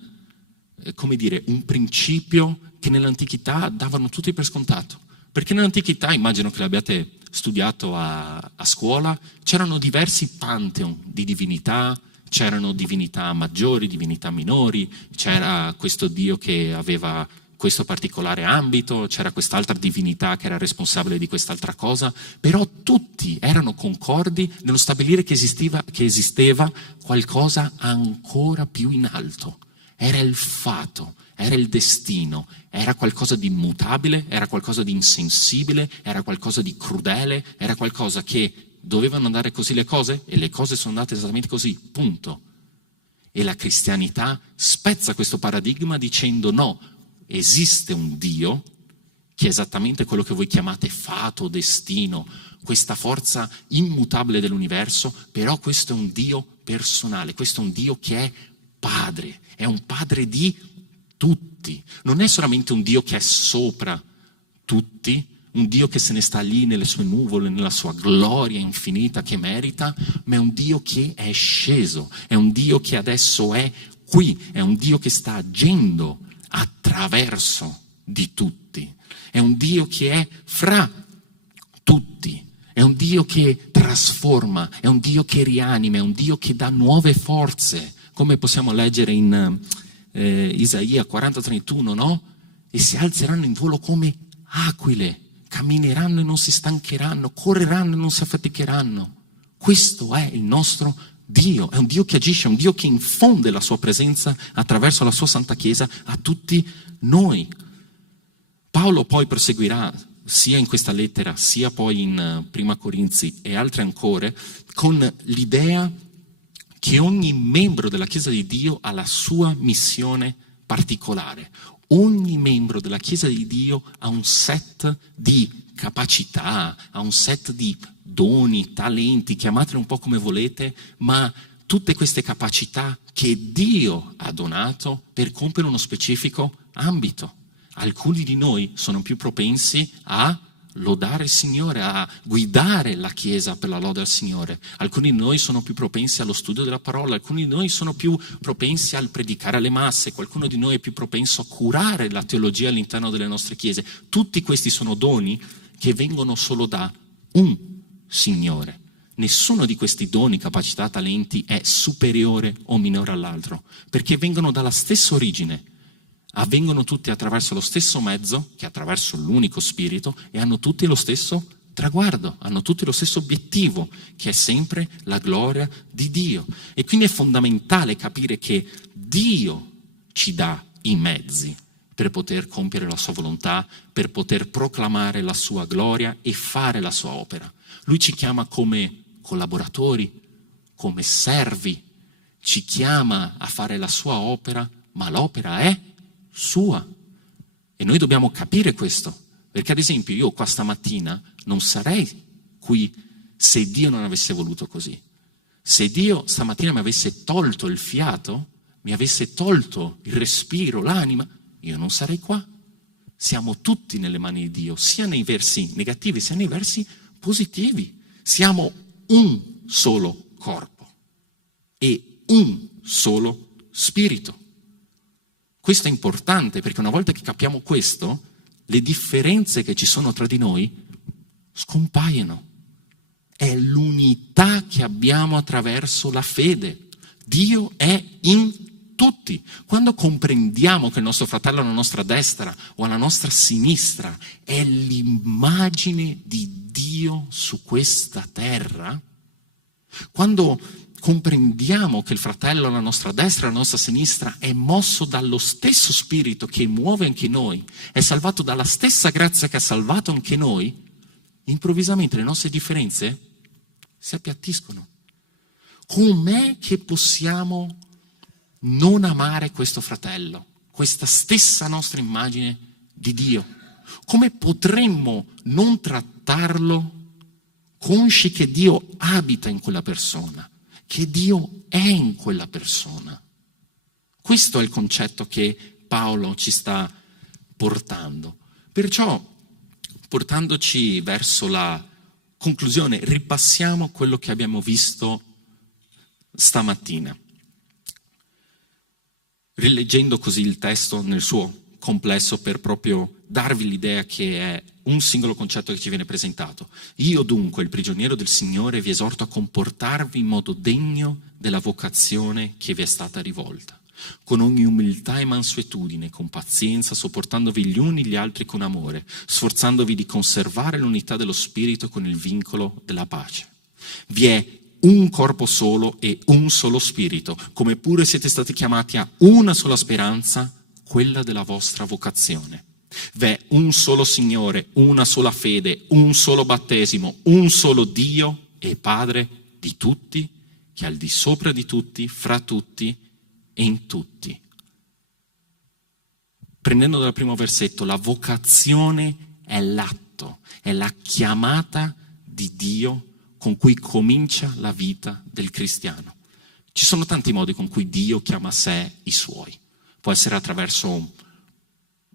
principio che nell'antichità davano tutti per scontato. Perché nell'antichità, immagino che l'abbiate studiato a scuola, c'erano diversi pantheon di divinità, c'erano divinità maggiori, divinità minori, c'era questo Dio che aveva questo particolare ambito, c'era quest'altra divinità che era responsabile di quest'altra cosa, però tutti erano concordi nello stabilire che esisteva qualcosa ancora più in alto. Era il fato, era il destino, era qualcosa di immutabile, era qualcosa di insensibile, era qualcosa di crudele, era qualcosa che dovevano andare così le cose e le cose sono andate esattamente così, punto. E la cristianità spezza questo paradigma dicendo no, esiste un Dio che è esattamente quello che voi chiamate fato, destino, questa forza immutabile dell'universo, però questo è un Dio personale, questo è un Dio che è Padre, è un Padre di tutti, non è solamente un Dio che è sopra tutti, un Dio che se ne sta lì nelle sue nuvole, nella sua gloria infinita che merita, ma è un Dio che è sceso, è un Dio che adesso è qui, è un Dio che sta agendo attraverso di tutti, è un Dio che è fra tutti, è un Dio che trasforma, è un Dio che rianima, è un Dio che dà nuove forze, come possiamo leggere in Isaia 40:31, no? E si alzeranno in volo come aquile, cammineranno e non si stancheranno, correranno e non si affaticheranno. Questo è il nostro Dio, è un Dio che agisce, è un Dio che infonde la sua presenza attraverso la sua Santa Chiesa a tutti noi. Paolo poi proseguirà sia in questa lettera, sia poi in Prima Corinzi e altre ancora, con l'idea che ogni membro della Chiesa di Dio ha la sua missione particolare. Ogni membro della Chiesa di Dio ha un set di capacità, ha un set di doni, talenti, chiamateli un po' come volete, ma tutte queste capacità che Dio ha donato per compiere uno specifico ambito. Alcuni di noi sono più propensi a lodare il Signore, a guidare la Chiesa per la lode al Signore. Alcuni di noi sono più propensi allo studio della parola, alcuni di noi sono più propensi al predicare alle masse, qualcuno di noi è più propenso a curare la teologia all'interno delle nostre chiese. Tutti questi sono doni che vengono solo da un Signore. Nessuno di questi doni, capacità, talenti è superiore o minore all'altro, perché vengono dalla stessa origine. Avvengono tutti attraverso lo stesso mezzo, che è attraverso l'unico Spirito, e hanno tutti lo stesso traguardo, hanno tutti lo stesso obiettivo, che è sempre la gloria di Dio. E quindi è fondamentale capire che Dio ci dà i mezzi per poter compiere la sua volontà, per poter proclamare la sua gloria e fare la sua opera. Lui ci chiama come collaboratori, come servi, ci chiama a fare la sua opera, ma l'opera è sua. E noi dobbiamo capire questo, perché ad esempio io qua stamattina non sarei qui se Dio non avesse voluto così. Se Dio stamattina mi avesse tolto il fiato, mi avesse tolto il respiro, l'anima, io non sarei qua. Siamo tutti nelle mani di Dio, sia nei versi negativi sia nei versi positivi. Siamo un solo corpo e un solo spirito. Questo è importante perché una volta che capiamo questo, le differenze che ci sono tra di noi scompaiono. È l'unità che abbiamo attraverso la fede. Dio è in tutti. Quando comprendiamo che il nostro fratello alla nostra destra o alla nostra sinistra è l'immagine di Dio su questa terra, quando comprendiamo che il fratello alla nostra destra e alla nostra sinistra è mosso dallo stesso spirito che muove anche noi, è salvato dalla stessa grazia che ha salvato anche noi, improvvisamente le nostre differenze si appiattiscono. Com'è che possiamo non amare questo fratello, questa stessa nostra immagine di Dio? Come potremmo non trattarlo consci che Dio abita in quella persona? Che Dio è in quella persona. Questo è il concetto che Paolo ci sta portando. Perciò, portandoci verso la conclusione, ripassiamo quello che abbiamo visto stamattina. Rileggendo così il testo nel suo complesso per proprio darvi l'idea che è un singolo concetto che ci viene presentato. Io dunque, il prigioniero del Signore, vi esorto a comportarvi in modo degno della vocazione che vi è stata rivolta, con ogni umiltà e mansuetudine, con pazienza, sopportandovi gli uni gli altri con amore, sforzandovi di conservare l'unità dello Spirito con il vincolo della pace. Vi è un corpo solo e un solo Spirito, come pure siete stati chiamati a una sola speranza, quella della vostra vocazione. V'è un solo Signore, una sola fede, un solo battesimo, un solo Dio e Padre di tutti, che è al di sopra di tutti, fra tutti e in tutti. Prendendo dal primo versetto, la vocazione è l'atto, è la chiamata di Dio con cui comincia la vita del cristiano. Ci sono tanti modi con cui Dio chiama a sé i suoi. Può essere attraverso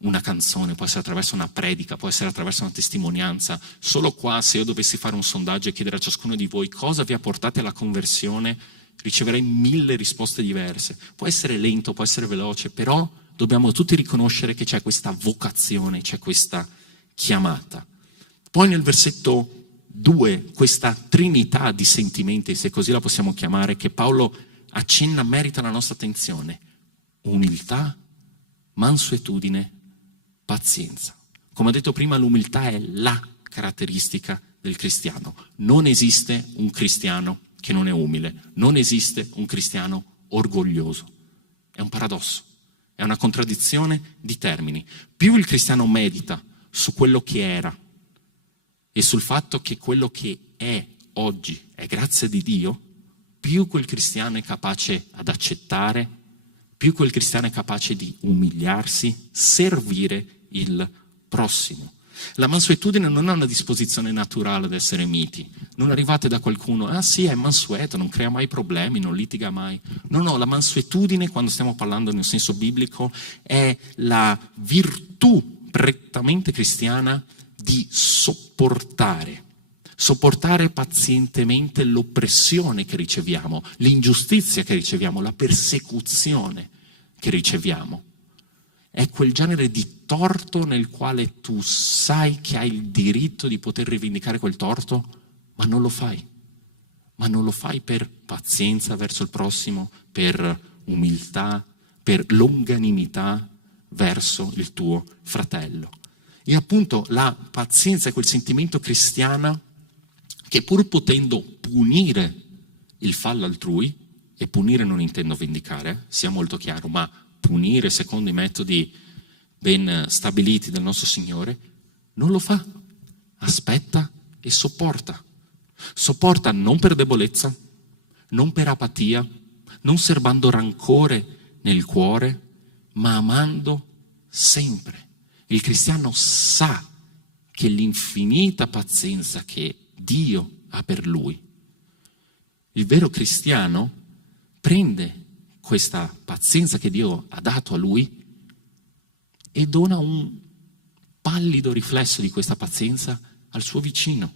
una canzone, può essere attraverso una predica, può essere attraverso una testimonianza. Solo qua, se io dovessi fare un sondaggio e chiedere a ciascuno di voi cosa vi ha portato alla conversione, riceverei 1000 risposte diverse. Può essere lento, può essere veloce, però dobbiamo tutti riconoscere che c'è questa vocazione, c'è questa chiamata. Poi nel versetto 2, questa trinità di sentimenti, se così la possiamo chiamare, che Paolo accenna, merita la nostra attenzione. Umiltà, mansuetudine, pazienza. Come ho detto prima, l'umiltà è la caratteristica del cristiano. Non esiste un cristiano che non è umile, non esiste un cristiano orgoglioso. È un paradosso, è una contraddizione di termini. Più il cristiano medita su quello che era e sul fatto che quello che è oggi è grazia di Dio, più quel cristiano è capace ad accettare, più quel cristiano è capace di umiliarsi, servire il prossimo. La mansuetudine non è una disposizione naturale ad essere miti. Non arrivate da qualcuno, ah sì, è mansueto, non crea mai problemi, non litiga mai. No, la mansuetudine, quando stiamo parlando nel senso biblico, è la virtù prettamente cristiana di sopportare pazientemente l'oppressione che riceviamo, l'ingiustizia che riceviamo, la persecuzione che riceviamo. È quel genere di torto nel quale tu sai che hai il diritto di poter rivendicare quel torto, ma non lo fai. Ma non lo fai per pazienza verso il prossimo, per umiltà, per longanimità verso il tuo fratello. E appunto la pazienza è quel sentimento cristiano che, pur potendo punire il fallo altrui, e punire non intendo vendicare, sia molto chiaro, ma punire secondo i metodi ben stabiliti del nostro Signore, non lo fa. Aspetta e sopporta. Sopporta non per debolezza, non per apatia, non serbando rancore nel cuore, ma amando sempre. Il cristiano sa che l'infinita pazienza che Dio ha per lui, il vero cristiano prende questa pazienza che Dio ha dato a lui e dona un pallido riflesso di questa pazienza al suo vicino.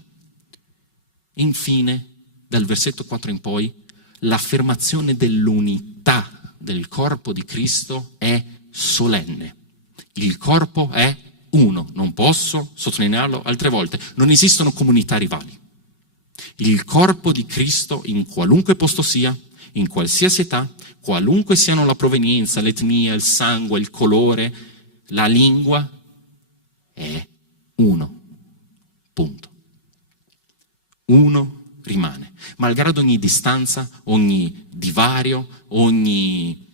Infine, dal versetto 4 in poi, l'affermazione dell'unità del corpo di Cristo è solenne. Il corpo è uno, non posso sottolinearlo altre volte, non esistono comunità rivali. Il corpo di Cristo, in qualunque posto sia, in qualsiasi età, qualunque siano la provenienza, l'etnia, il sangue, il colore, la lingua, è uno. Punto. Uno rimane. Malgrado ogni distanza, ogni divario, ogni,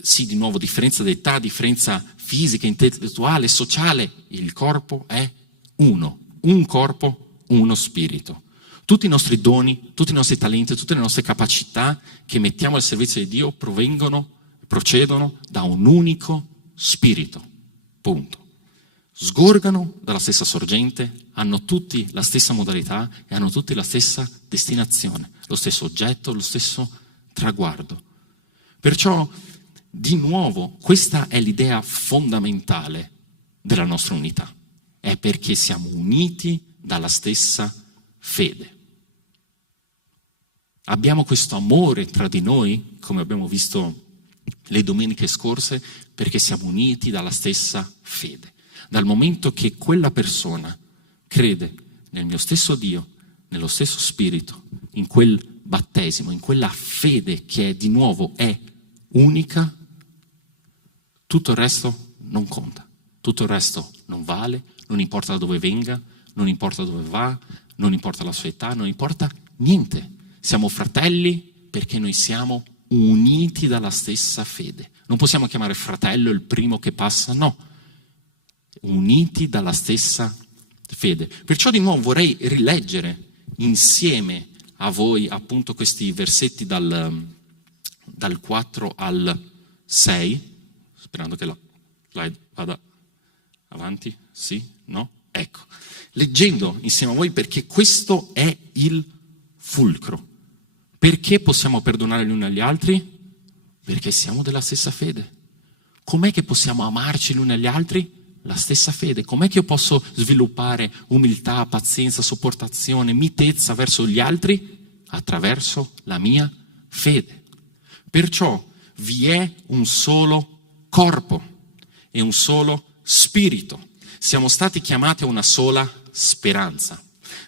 sì, di nuovo, differenza d'età, differenza fisica, intellettuale, sociale, il corpo è uno. Un corpo, uno spirito. Tutti i nostri doni, tutti i nostri talenti, tutte le nostre capacità che mettiamo al servizio di Dio procedono da un unico spirito. Punto. Sgorgano dalla stessa sorgente, hanno tutti la stessa modalità e hanno tutti la stessa destinazione, lo stesso oggetto, lo stesso traguardo. Perciò, di nuovo, questa è l'idea fondamentale della nostra unità. È perché siamo uniti dalla stessa fede. Abbiamo questo amore tra di noi, come abbiamo visto le domeniche scorse, perché siamo uniti dalla stessa fede. Dal momento che quella persona crede nel mio stesso Dio, nello stesso Spirito, in quel battesimo, in quella fede che di nuovo è unica, tutto il resto non conta, tutto il resto non vale, non importa da dove venga, non importa dove va, non importa la sua età, non importa niente. Siamo fratelli perché noi siamo uniti dalla stessa fede. Non possiamo chiamare fratello il primo che passa, no. Uniti dalla stessa fede. Perciò di nuovo vorrei rileggere insieme a voi appunto questi versetti dal 4 al 6, sperando che la slide vada avanti, sì, no? Ecco, leggendo insieme a voi perché questo è il fulcro. Perché possiamo perdonare gli uni agli altri? Perché siamo della stessa fede. com'è che possiamo amarci l'uni agli altri? La stessa fede. Com'è che io posso sviluppare umiltà, pazienza, sopportazione, mitezza verso gli altri? Attraverso la mia fede. Perciò vi è un solo corpo e un solo spirito. Siamo stati chiamati a una sola speranza.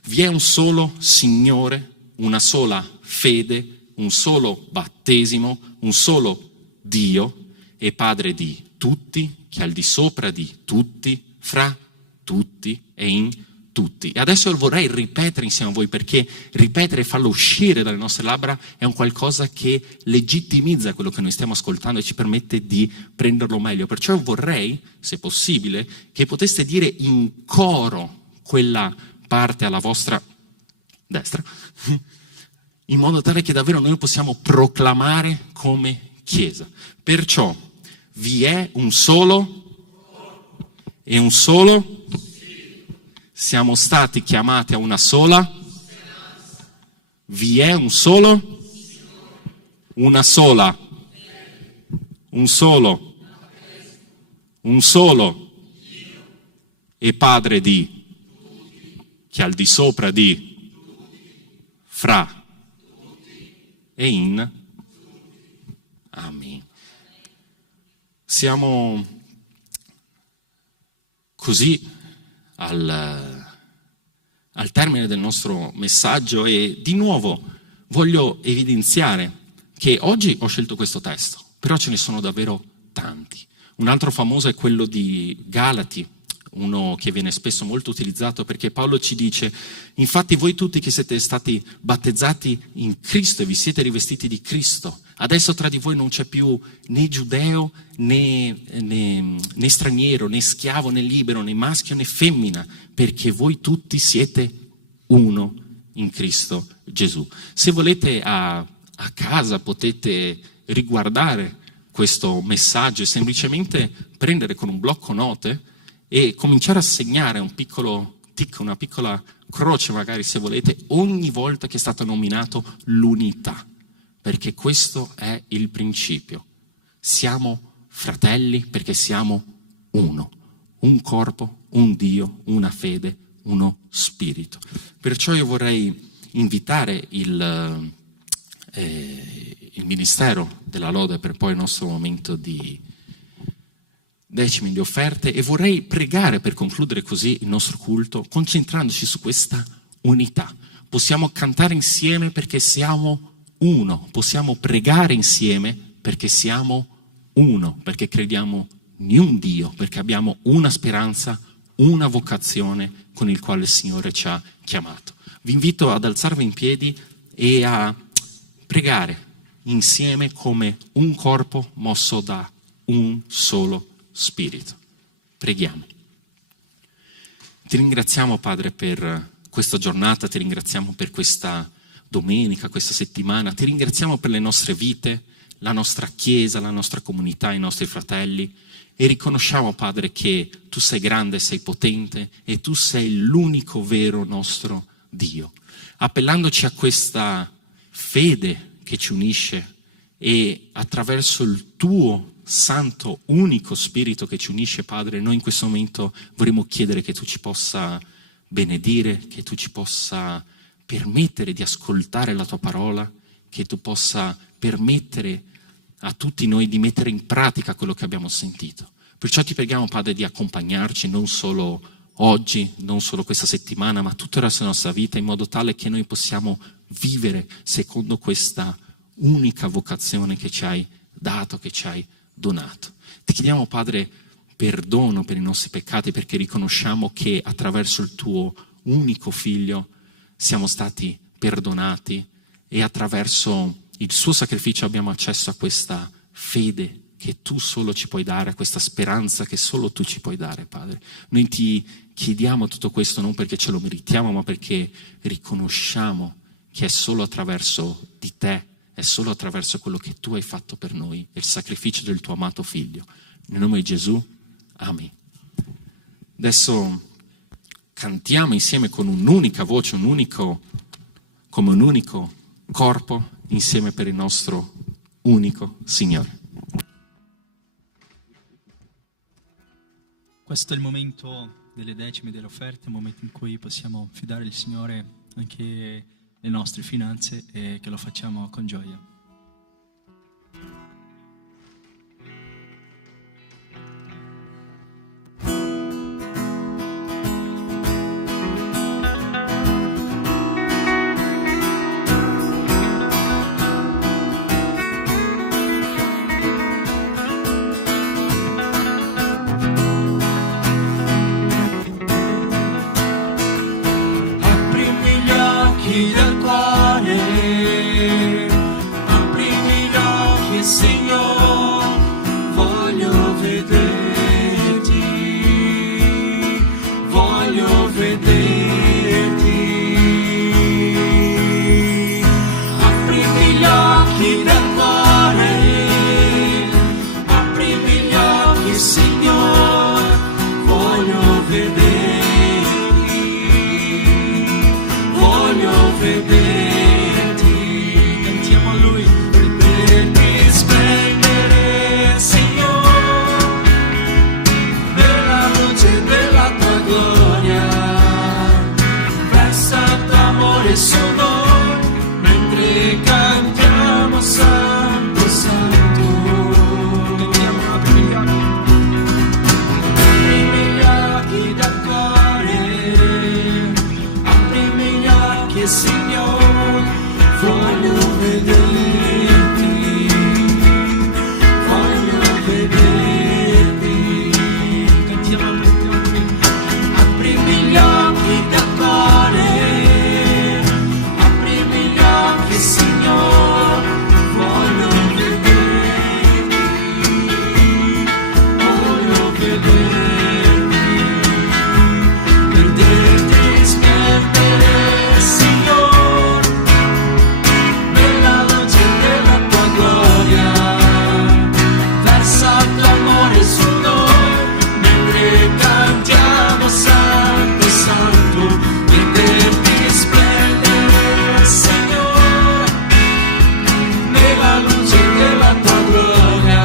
Vi è un solo Signore, una sola fede, un solo battesimo, un solo Dio e Padre di tutti, che è al di sopra di tutti, fra tutti e in tutti. E adesso vorrei ripetere insieme a voi, perché ripetere e farlo uscire dalle nostre labbra è un qualcosa che legittimizza quello che noi stiamo ascoltando e ci permette di prenderlo meglio. Perciò io vorrei, se possibile, che poteste dire in coro quella parte alla vostra destra, in modo tale che davvero noi possiamo proclamare come Chiesa. Perciò vi è un solo e un solo. Siamo stati chiamati a una sola. Vi è un solo, una sola, un solo e Padre di, che è al di sopra di, fra e in. Amen. Siamo così al termine del nostro messaggio e di nuovo voglio evidenziare che oggi ho scelto questo testo, però ce ne sono davvero tanti. Un altro famoso è quello di Galati, uno che viene spesso molto utilizzato perché Paolo ci dice: infatti voi tutti che siete stati battezzati in Cristo e vi siete rivestiti di Cristo, adesso tra di voi non c'è più né giudeo né straniero, né schiavo né libero, né maschio né femmina, perché voi tutti siete uno in Cristo Gesù. Se volete a casa potete riguardare questo messaggio e semplicemente prendere con un blocco note e cominciare a segnare un piccolo tic, una piccola croce magari se volete, ogni volta che è stato nominato l'unità, perché questo è il principio. Siamo fratelli perché siamo uno, un corpo, un Dio, una fede, uno spirito. Perciò io vorrei invitare il ministero della lode per poi il nostro momento di decimi di offerte e vorrei pregare per concludere così il nostro culto concentrandoci su questa unità. Possiamo cantare insieme perché siamo uno, possiamo pregare insieme perché siamo uno, perché crediamo in un Dio, perché abbiamo una speranza, una vocazione con il quale il Signore ci ha chiamato. Vi invito ad alzarvi in piedi e a pregare insieme come un corpo mosso da un solo Spirito. Preghiamo. Ti ringraziamo, Padre, per questa giornata, ti ringraziamo per questa domenica, questa settimana, ti ringraziamo per le nostre vite, la nostra Chiesa, la nostra comunità, i nostri fratelli e riconosciamo, Padre, che tu sei grande, sei potente e tu sei l'unico vero nostro Dio. Appellandoci a questa fede che ci unisce e attraverso il tuo Santo, unico Spirito che ci unisce, Padre, noi in questo momento vorremmo chiedere che tu ci possa benedire, che tu ci possa permettere di ascoltare la tua parola, che tu possa permettere a tutti noi di mettere in pratica quello che abbiamo sentito. Perciò ti preghiamo, Padre, di accompagnarci non solo oggi, non solo questa settimana, ma tutto il resto della nostra vita, in modo tale che noi possiamo vivere secondo questa unica vocazione che ci hai dato, che ci hai donato. Ti chiediamo, Padre, perdono per i nostri peccati perché riconosciamo che attraverso il tuo unico Figlio siamo stati perdonati e attraverso il suo sacrificio abbiamo accesso a questa fede che tu solo ci puoi dare, a questa speranza che solo tu ci puoi dare, Padre. Noi ti chiediamo tutto questo non perché ce lo meritiamo, ma perché riconosciamo che è solo attraverso di te, è solo attraverso quello che tu hai fatto per noi, il sacrificio del tuo amato Figlio. Nel nome di Gesù, amen. Adesso cantiamo insieme con un'unica voce, come un unico corpo, insieme per il nostro unico Signore. Questo è il momento delle decime delle offerte, il momento in cui possiamo fidare il Signore anche le nostre finanze e che lo facciamo con gioia. Aprimi gli occhi del cuore, aprimi gli occhi, Signore, voglio vederti, voglio vederti. Aprimi gli occhi del cuore, aprimi gli occhi, Signore, voglio vederti. Voglio vederti, cantiamo a Lui, vederti splendere, Signore, nella luce della Tua gloria, versa il tuo amore su noi, mentre cantiamo Santo, Santo. Cantiamo, aprimi gli occhi del cuore, aprimi gli occhi, Signore, voglio vederti, voglio vederti. Cantiamo, aprimi gli occhi del cuore, aprimi gli occhi, Signore, voglio vederti, voglio vederti, vederti splendere, Signore, nella luce della Tua gloria, versa il tuo amore su noi, mentre cantiamo Santo, Santo, vederti splendere, Signore, nella luce della Tua gloria,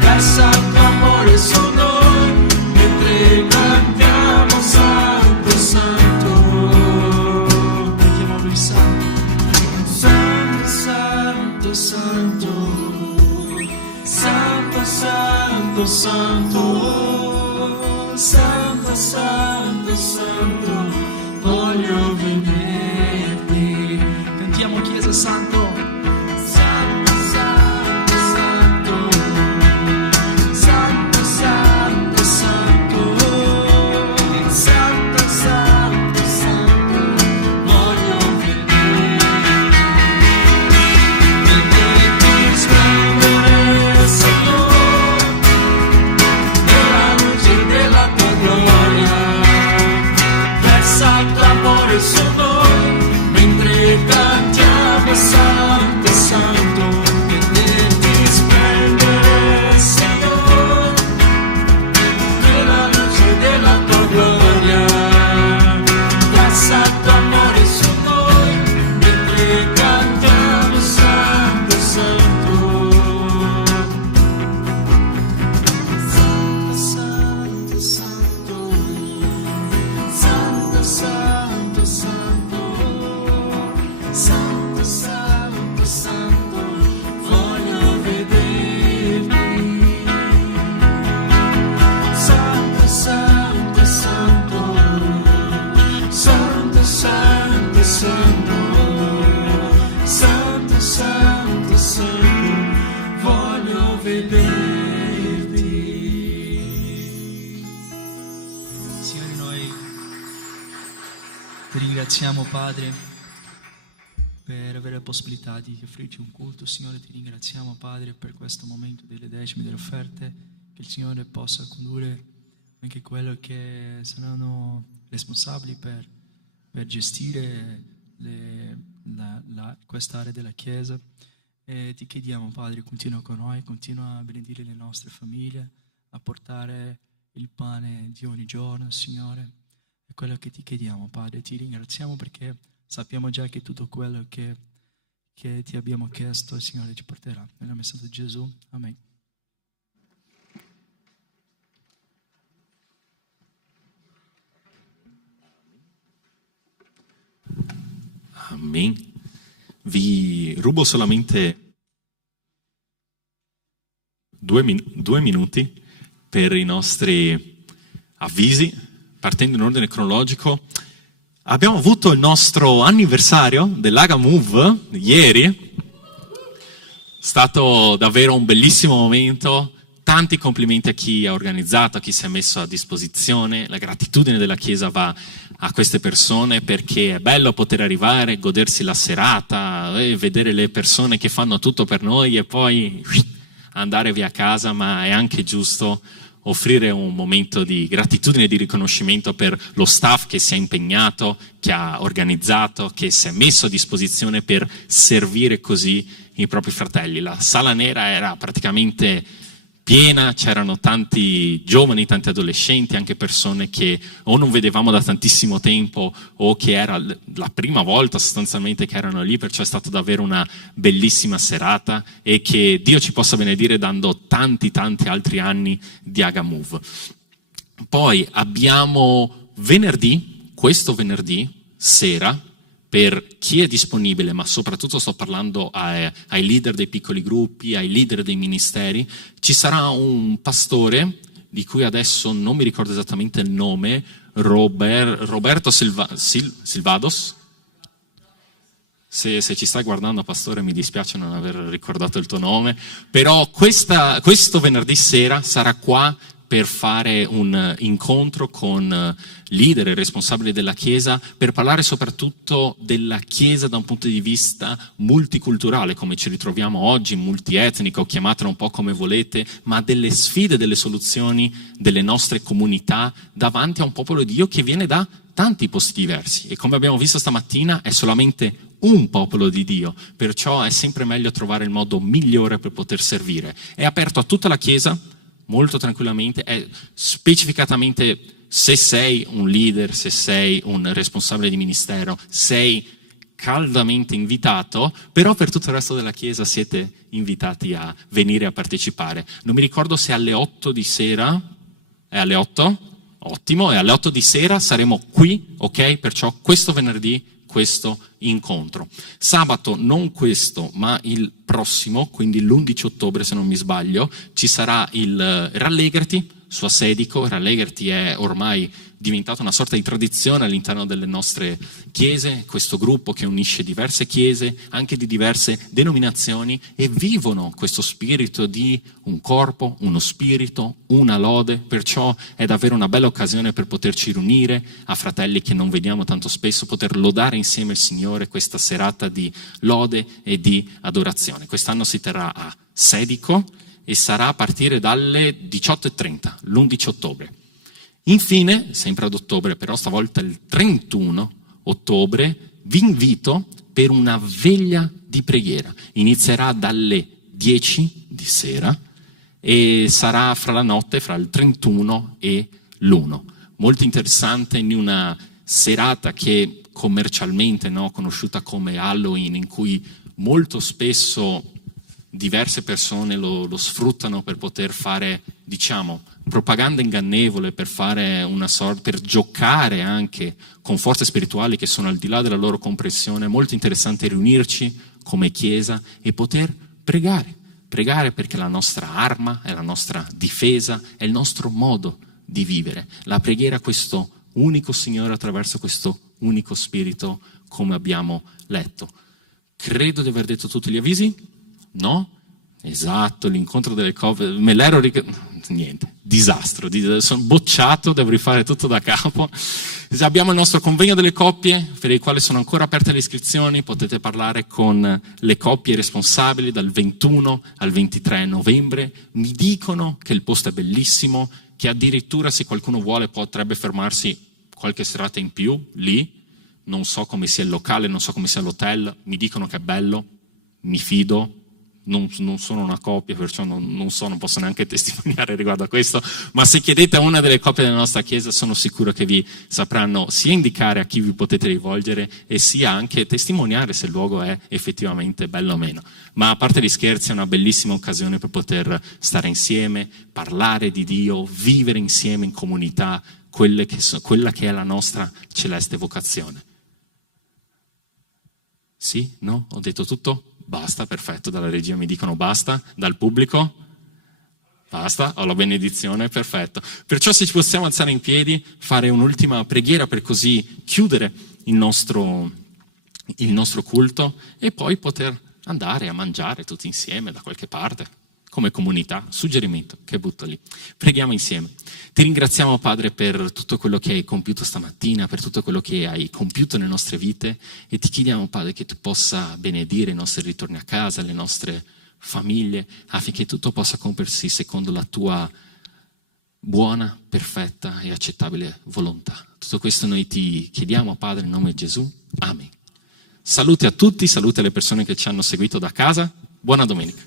versa il tuo amore su noi, mentre cantiamo Santo, Santo. Cantiamo Lui Santo, Santo, Santo, Santo, Santo, Santo, Santo, Santo, Santo, Santo, voglio vederti. Cantiamo Chiesa Santo. Santo, Santo, Santo, Santo, Santo, Santo, Santo, Santo, Santo, voglio vederti splendere, Signore, nella luce della Tua gloria, versa il tuo amore su noi, mentre cantiamo Santo, Santo, vederti splendere, Signore, nella luce della Tua gloria, versa il tuo amore su noi, mentre cantiamo Santo, Santo, Santo, Santo, Santo, Santo, Santo, Santo, Santo, Santo, Santo, voglio vederti. Santo, Santo, Santo, Santo, Santo, Santo, Santo, Santo, Santo, voglio vederti. Signore, noi ti ringraziamo, Padre, per avere la possibilità di offrirci un culto. Signore, ti ringraziamo, Padre, per questo momento delle decime delle offerte, che il Signore possa condurre anche quello che saranno responsabili per gestire quest'area della Chiesa. E ti chiediamo, Padre, continua con noi, continua a benedire le nostre famiglie, a portare il pane di ogni giorno, Signore. È quello che ti chiediamo, Padre. Ti ringraziamo perché sappiamo già che tutto quello che ti abbiamo chiesto, il Signore ci porterà. Nel nome santo di Gesù. Amen. Amen. Vi rubo solamente 2 minuti per i nostri avvisi, partendo in ordine cronologico. Abbiamo avuto il nostro anniversario dell'Aga Move ieri, è stato davvero un bellissimo momento. Tanti complimenti a chi ha organizzato, a chi si è messo a disposizione. La gratitudine della Chiesa va a queste persone, perché è bello poter arrivare, godersi la serata, vedere le persone che fanno tutto per noi e poi andare via a casa, ma è anche giusto offrire un momento di gratitudine e di riconoscimento per lo staff che si è impegnato, che ha organizzato, che si è messo a disposizione per servire così i propri fratelli. La sala nera era praticamente piena, c'erano tanti giovani, tanti adolescenti, anche persone che o non vedevamo da tantissimo tempo o che era la prima volta sostanzialmente che erano lì, perciò è stata davvero una bellissima serata e che Dio ci possa benedire dando tanti altri anni di Aga Move. Poi abbiamo questo venerdì sera, per chi è disponibile, ma soprattutto sto parlando ai leader dei piccoli gruppi, ai leader dei ministeri, ci sarà un pastore, di cui adesso non mi ricordo esattamente il nome, Roberto Silvados. Se ci stai guardando, pastore, mi dispiace non aver ricordato il tuo nome, però questo venerdì sera sarà qua per fare un incontro con leader e responsabili della Chiesa, per parlare soprattutto della Chiesa da un punto di vista multiculturale, come ci ritroviamo oggi, multietnico, chiamatela un po' come volete, ma delle sfide, delle soluzioni delle nostre comunità davanti a un popolo di Dio che viene da tanti posti diversi. E come abbiamo visto stamattina è solamente un popolo di Dio, perciò è sempre meglio trovare il modo migliore per poter servire. È aperto a tutta la Chiesa, molto tranquillamente, è specificatamente se sei un leader, se sei un responsabile di ministero, sei caldamente invitato, però per tutto il resto della Chiesa siete invitati a venire a partecipare. Non mi ricordo se alle 8 di sera, è alle 8? Ottimo, e alle 8 di sera saremo qui, ok? Perciò questo venerdì, questo incontro. Sabato, non questo, ma il prossimo, quindi l'11 ottobre se non mi sbaglio, ci sarà il Rallegrati su Assedico. Rallegrati è ormai diventata una sorta di tradizione all'interno delle nostre chiese, questo gruppo che unisce diverse chiese, anche di diverse denominazioni, e vivono questo spirito di un corpo, uno spirito, una lode, perciò è davvero una bella occasione per poterci riunire a fratelli che non vediamo tanto spesso, poter lodare insieme il Signore, questa serata di lode e di adorazione. Quest'anno si terrà a Sedico e sarà a partire dalle 18:30, l'11 ottobre. Infine, sempre ad ottobre, però stavolta il 31 ottobre, vi invito per una veglia di preghiera. Inizierà dalle 10 di sera e sarà fra la notte, fra il 31 e l'1. Molto interessante, in una serata che commercialmente, conosciuta come Halloween, in cui molto spesso diverse persone lo sfruttano per poter fare, propaganda ingannevole, per fare per giocare anche con forze spirituali che sono al di là della loro comprensione. È molto interessante riunirci come Chiesa e poter pregare perché è la nostra arma, è la nostra difesa, è il nostro modo di vivere. La preghiera a questo unico Signore attraverso questo unico Spirito, come abbiamo letto. Credo di aver detto tutti gli avvisi? No? Esatto, l'incontro delle coppie, me l'ero niente, disastro, sono bocciato, devo rifare tutto da capo. Abbiamo il nostro convegno delle coppie, per il quale sono ancora aperte le iscrizioni, potete parlare con le coppie responsabili dal 21 al 23 novembre, mi dicono che il posto è bellissimo, che addirittura se qualcuno vuole potrebbe fermarsi qualche serata in più lì, non so come sia il locale, non so come sia l'hotel, mi dicono che è bello, mi fido. Non sono una coppia, perciò non posso neanche testimoniare riguardo a questo, ma se chiedete a una delle coppie della nostra Chiesa sono sicuro che vi sapranno sia indicare a chi vi potete rivolgere e sia anche testimoniare se il luogo è effettivamente bello o meno. Ma a parte gli scherzi, è una bellissima occasione per poter stare insieme, parlare di Dio, vivere insieme in comunità quella che è la nostra celeste vocazione. Sì? No? Ho detto tutto? Basta, perfetto, dalla regia mi dicono basta, dal pubblico? Basta, ho la benedizione, perfetto. Perciò se ci possiamo alzare in piedi, fare un'ultima preghiera per così chiudere il nostro culto e poi poter andare a mangiare tutti insieme da qualche parte, come comunità. Suggerimento che butto lì. Preghiamo insieme. Ti ringraziamo, Padre, per tutto quello che hai compiuto stamattina, per tutto quello che hai compiuto nelle nostre vite e ti chiediamo, Padre, che tu possa benedire i nostri ritorni a casa, le nostre famiglie, affinché tutto possa compiersi secondo la tua buona, perfetta e accettabile volontà. Tutto questo noi ti chiediamo, Padre, in nome di Gesù. Amen. Salute a tutti, salute alle persone che ci hanno seguito da casa. Buona domenica.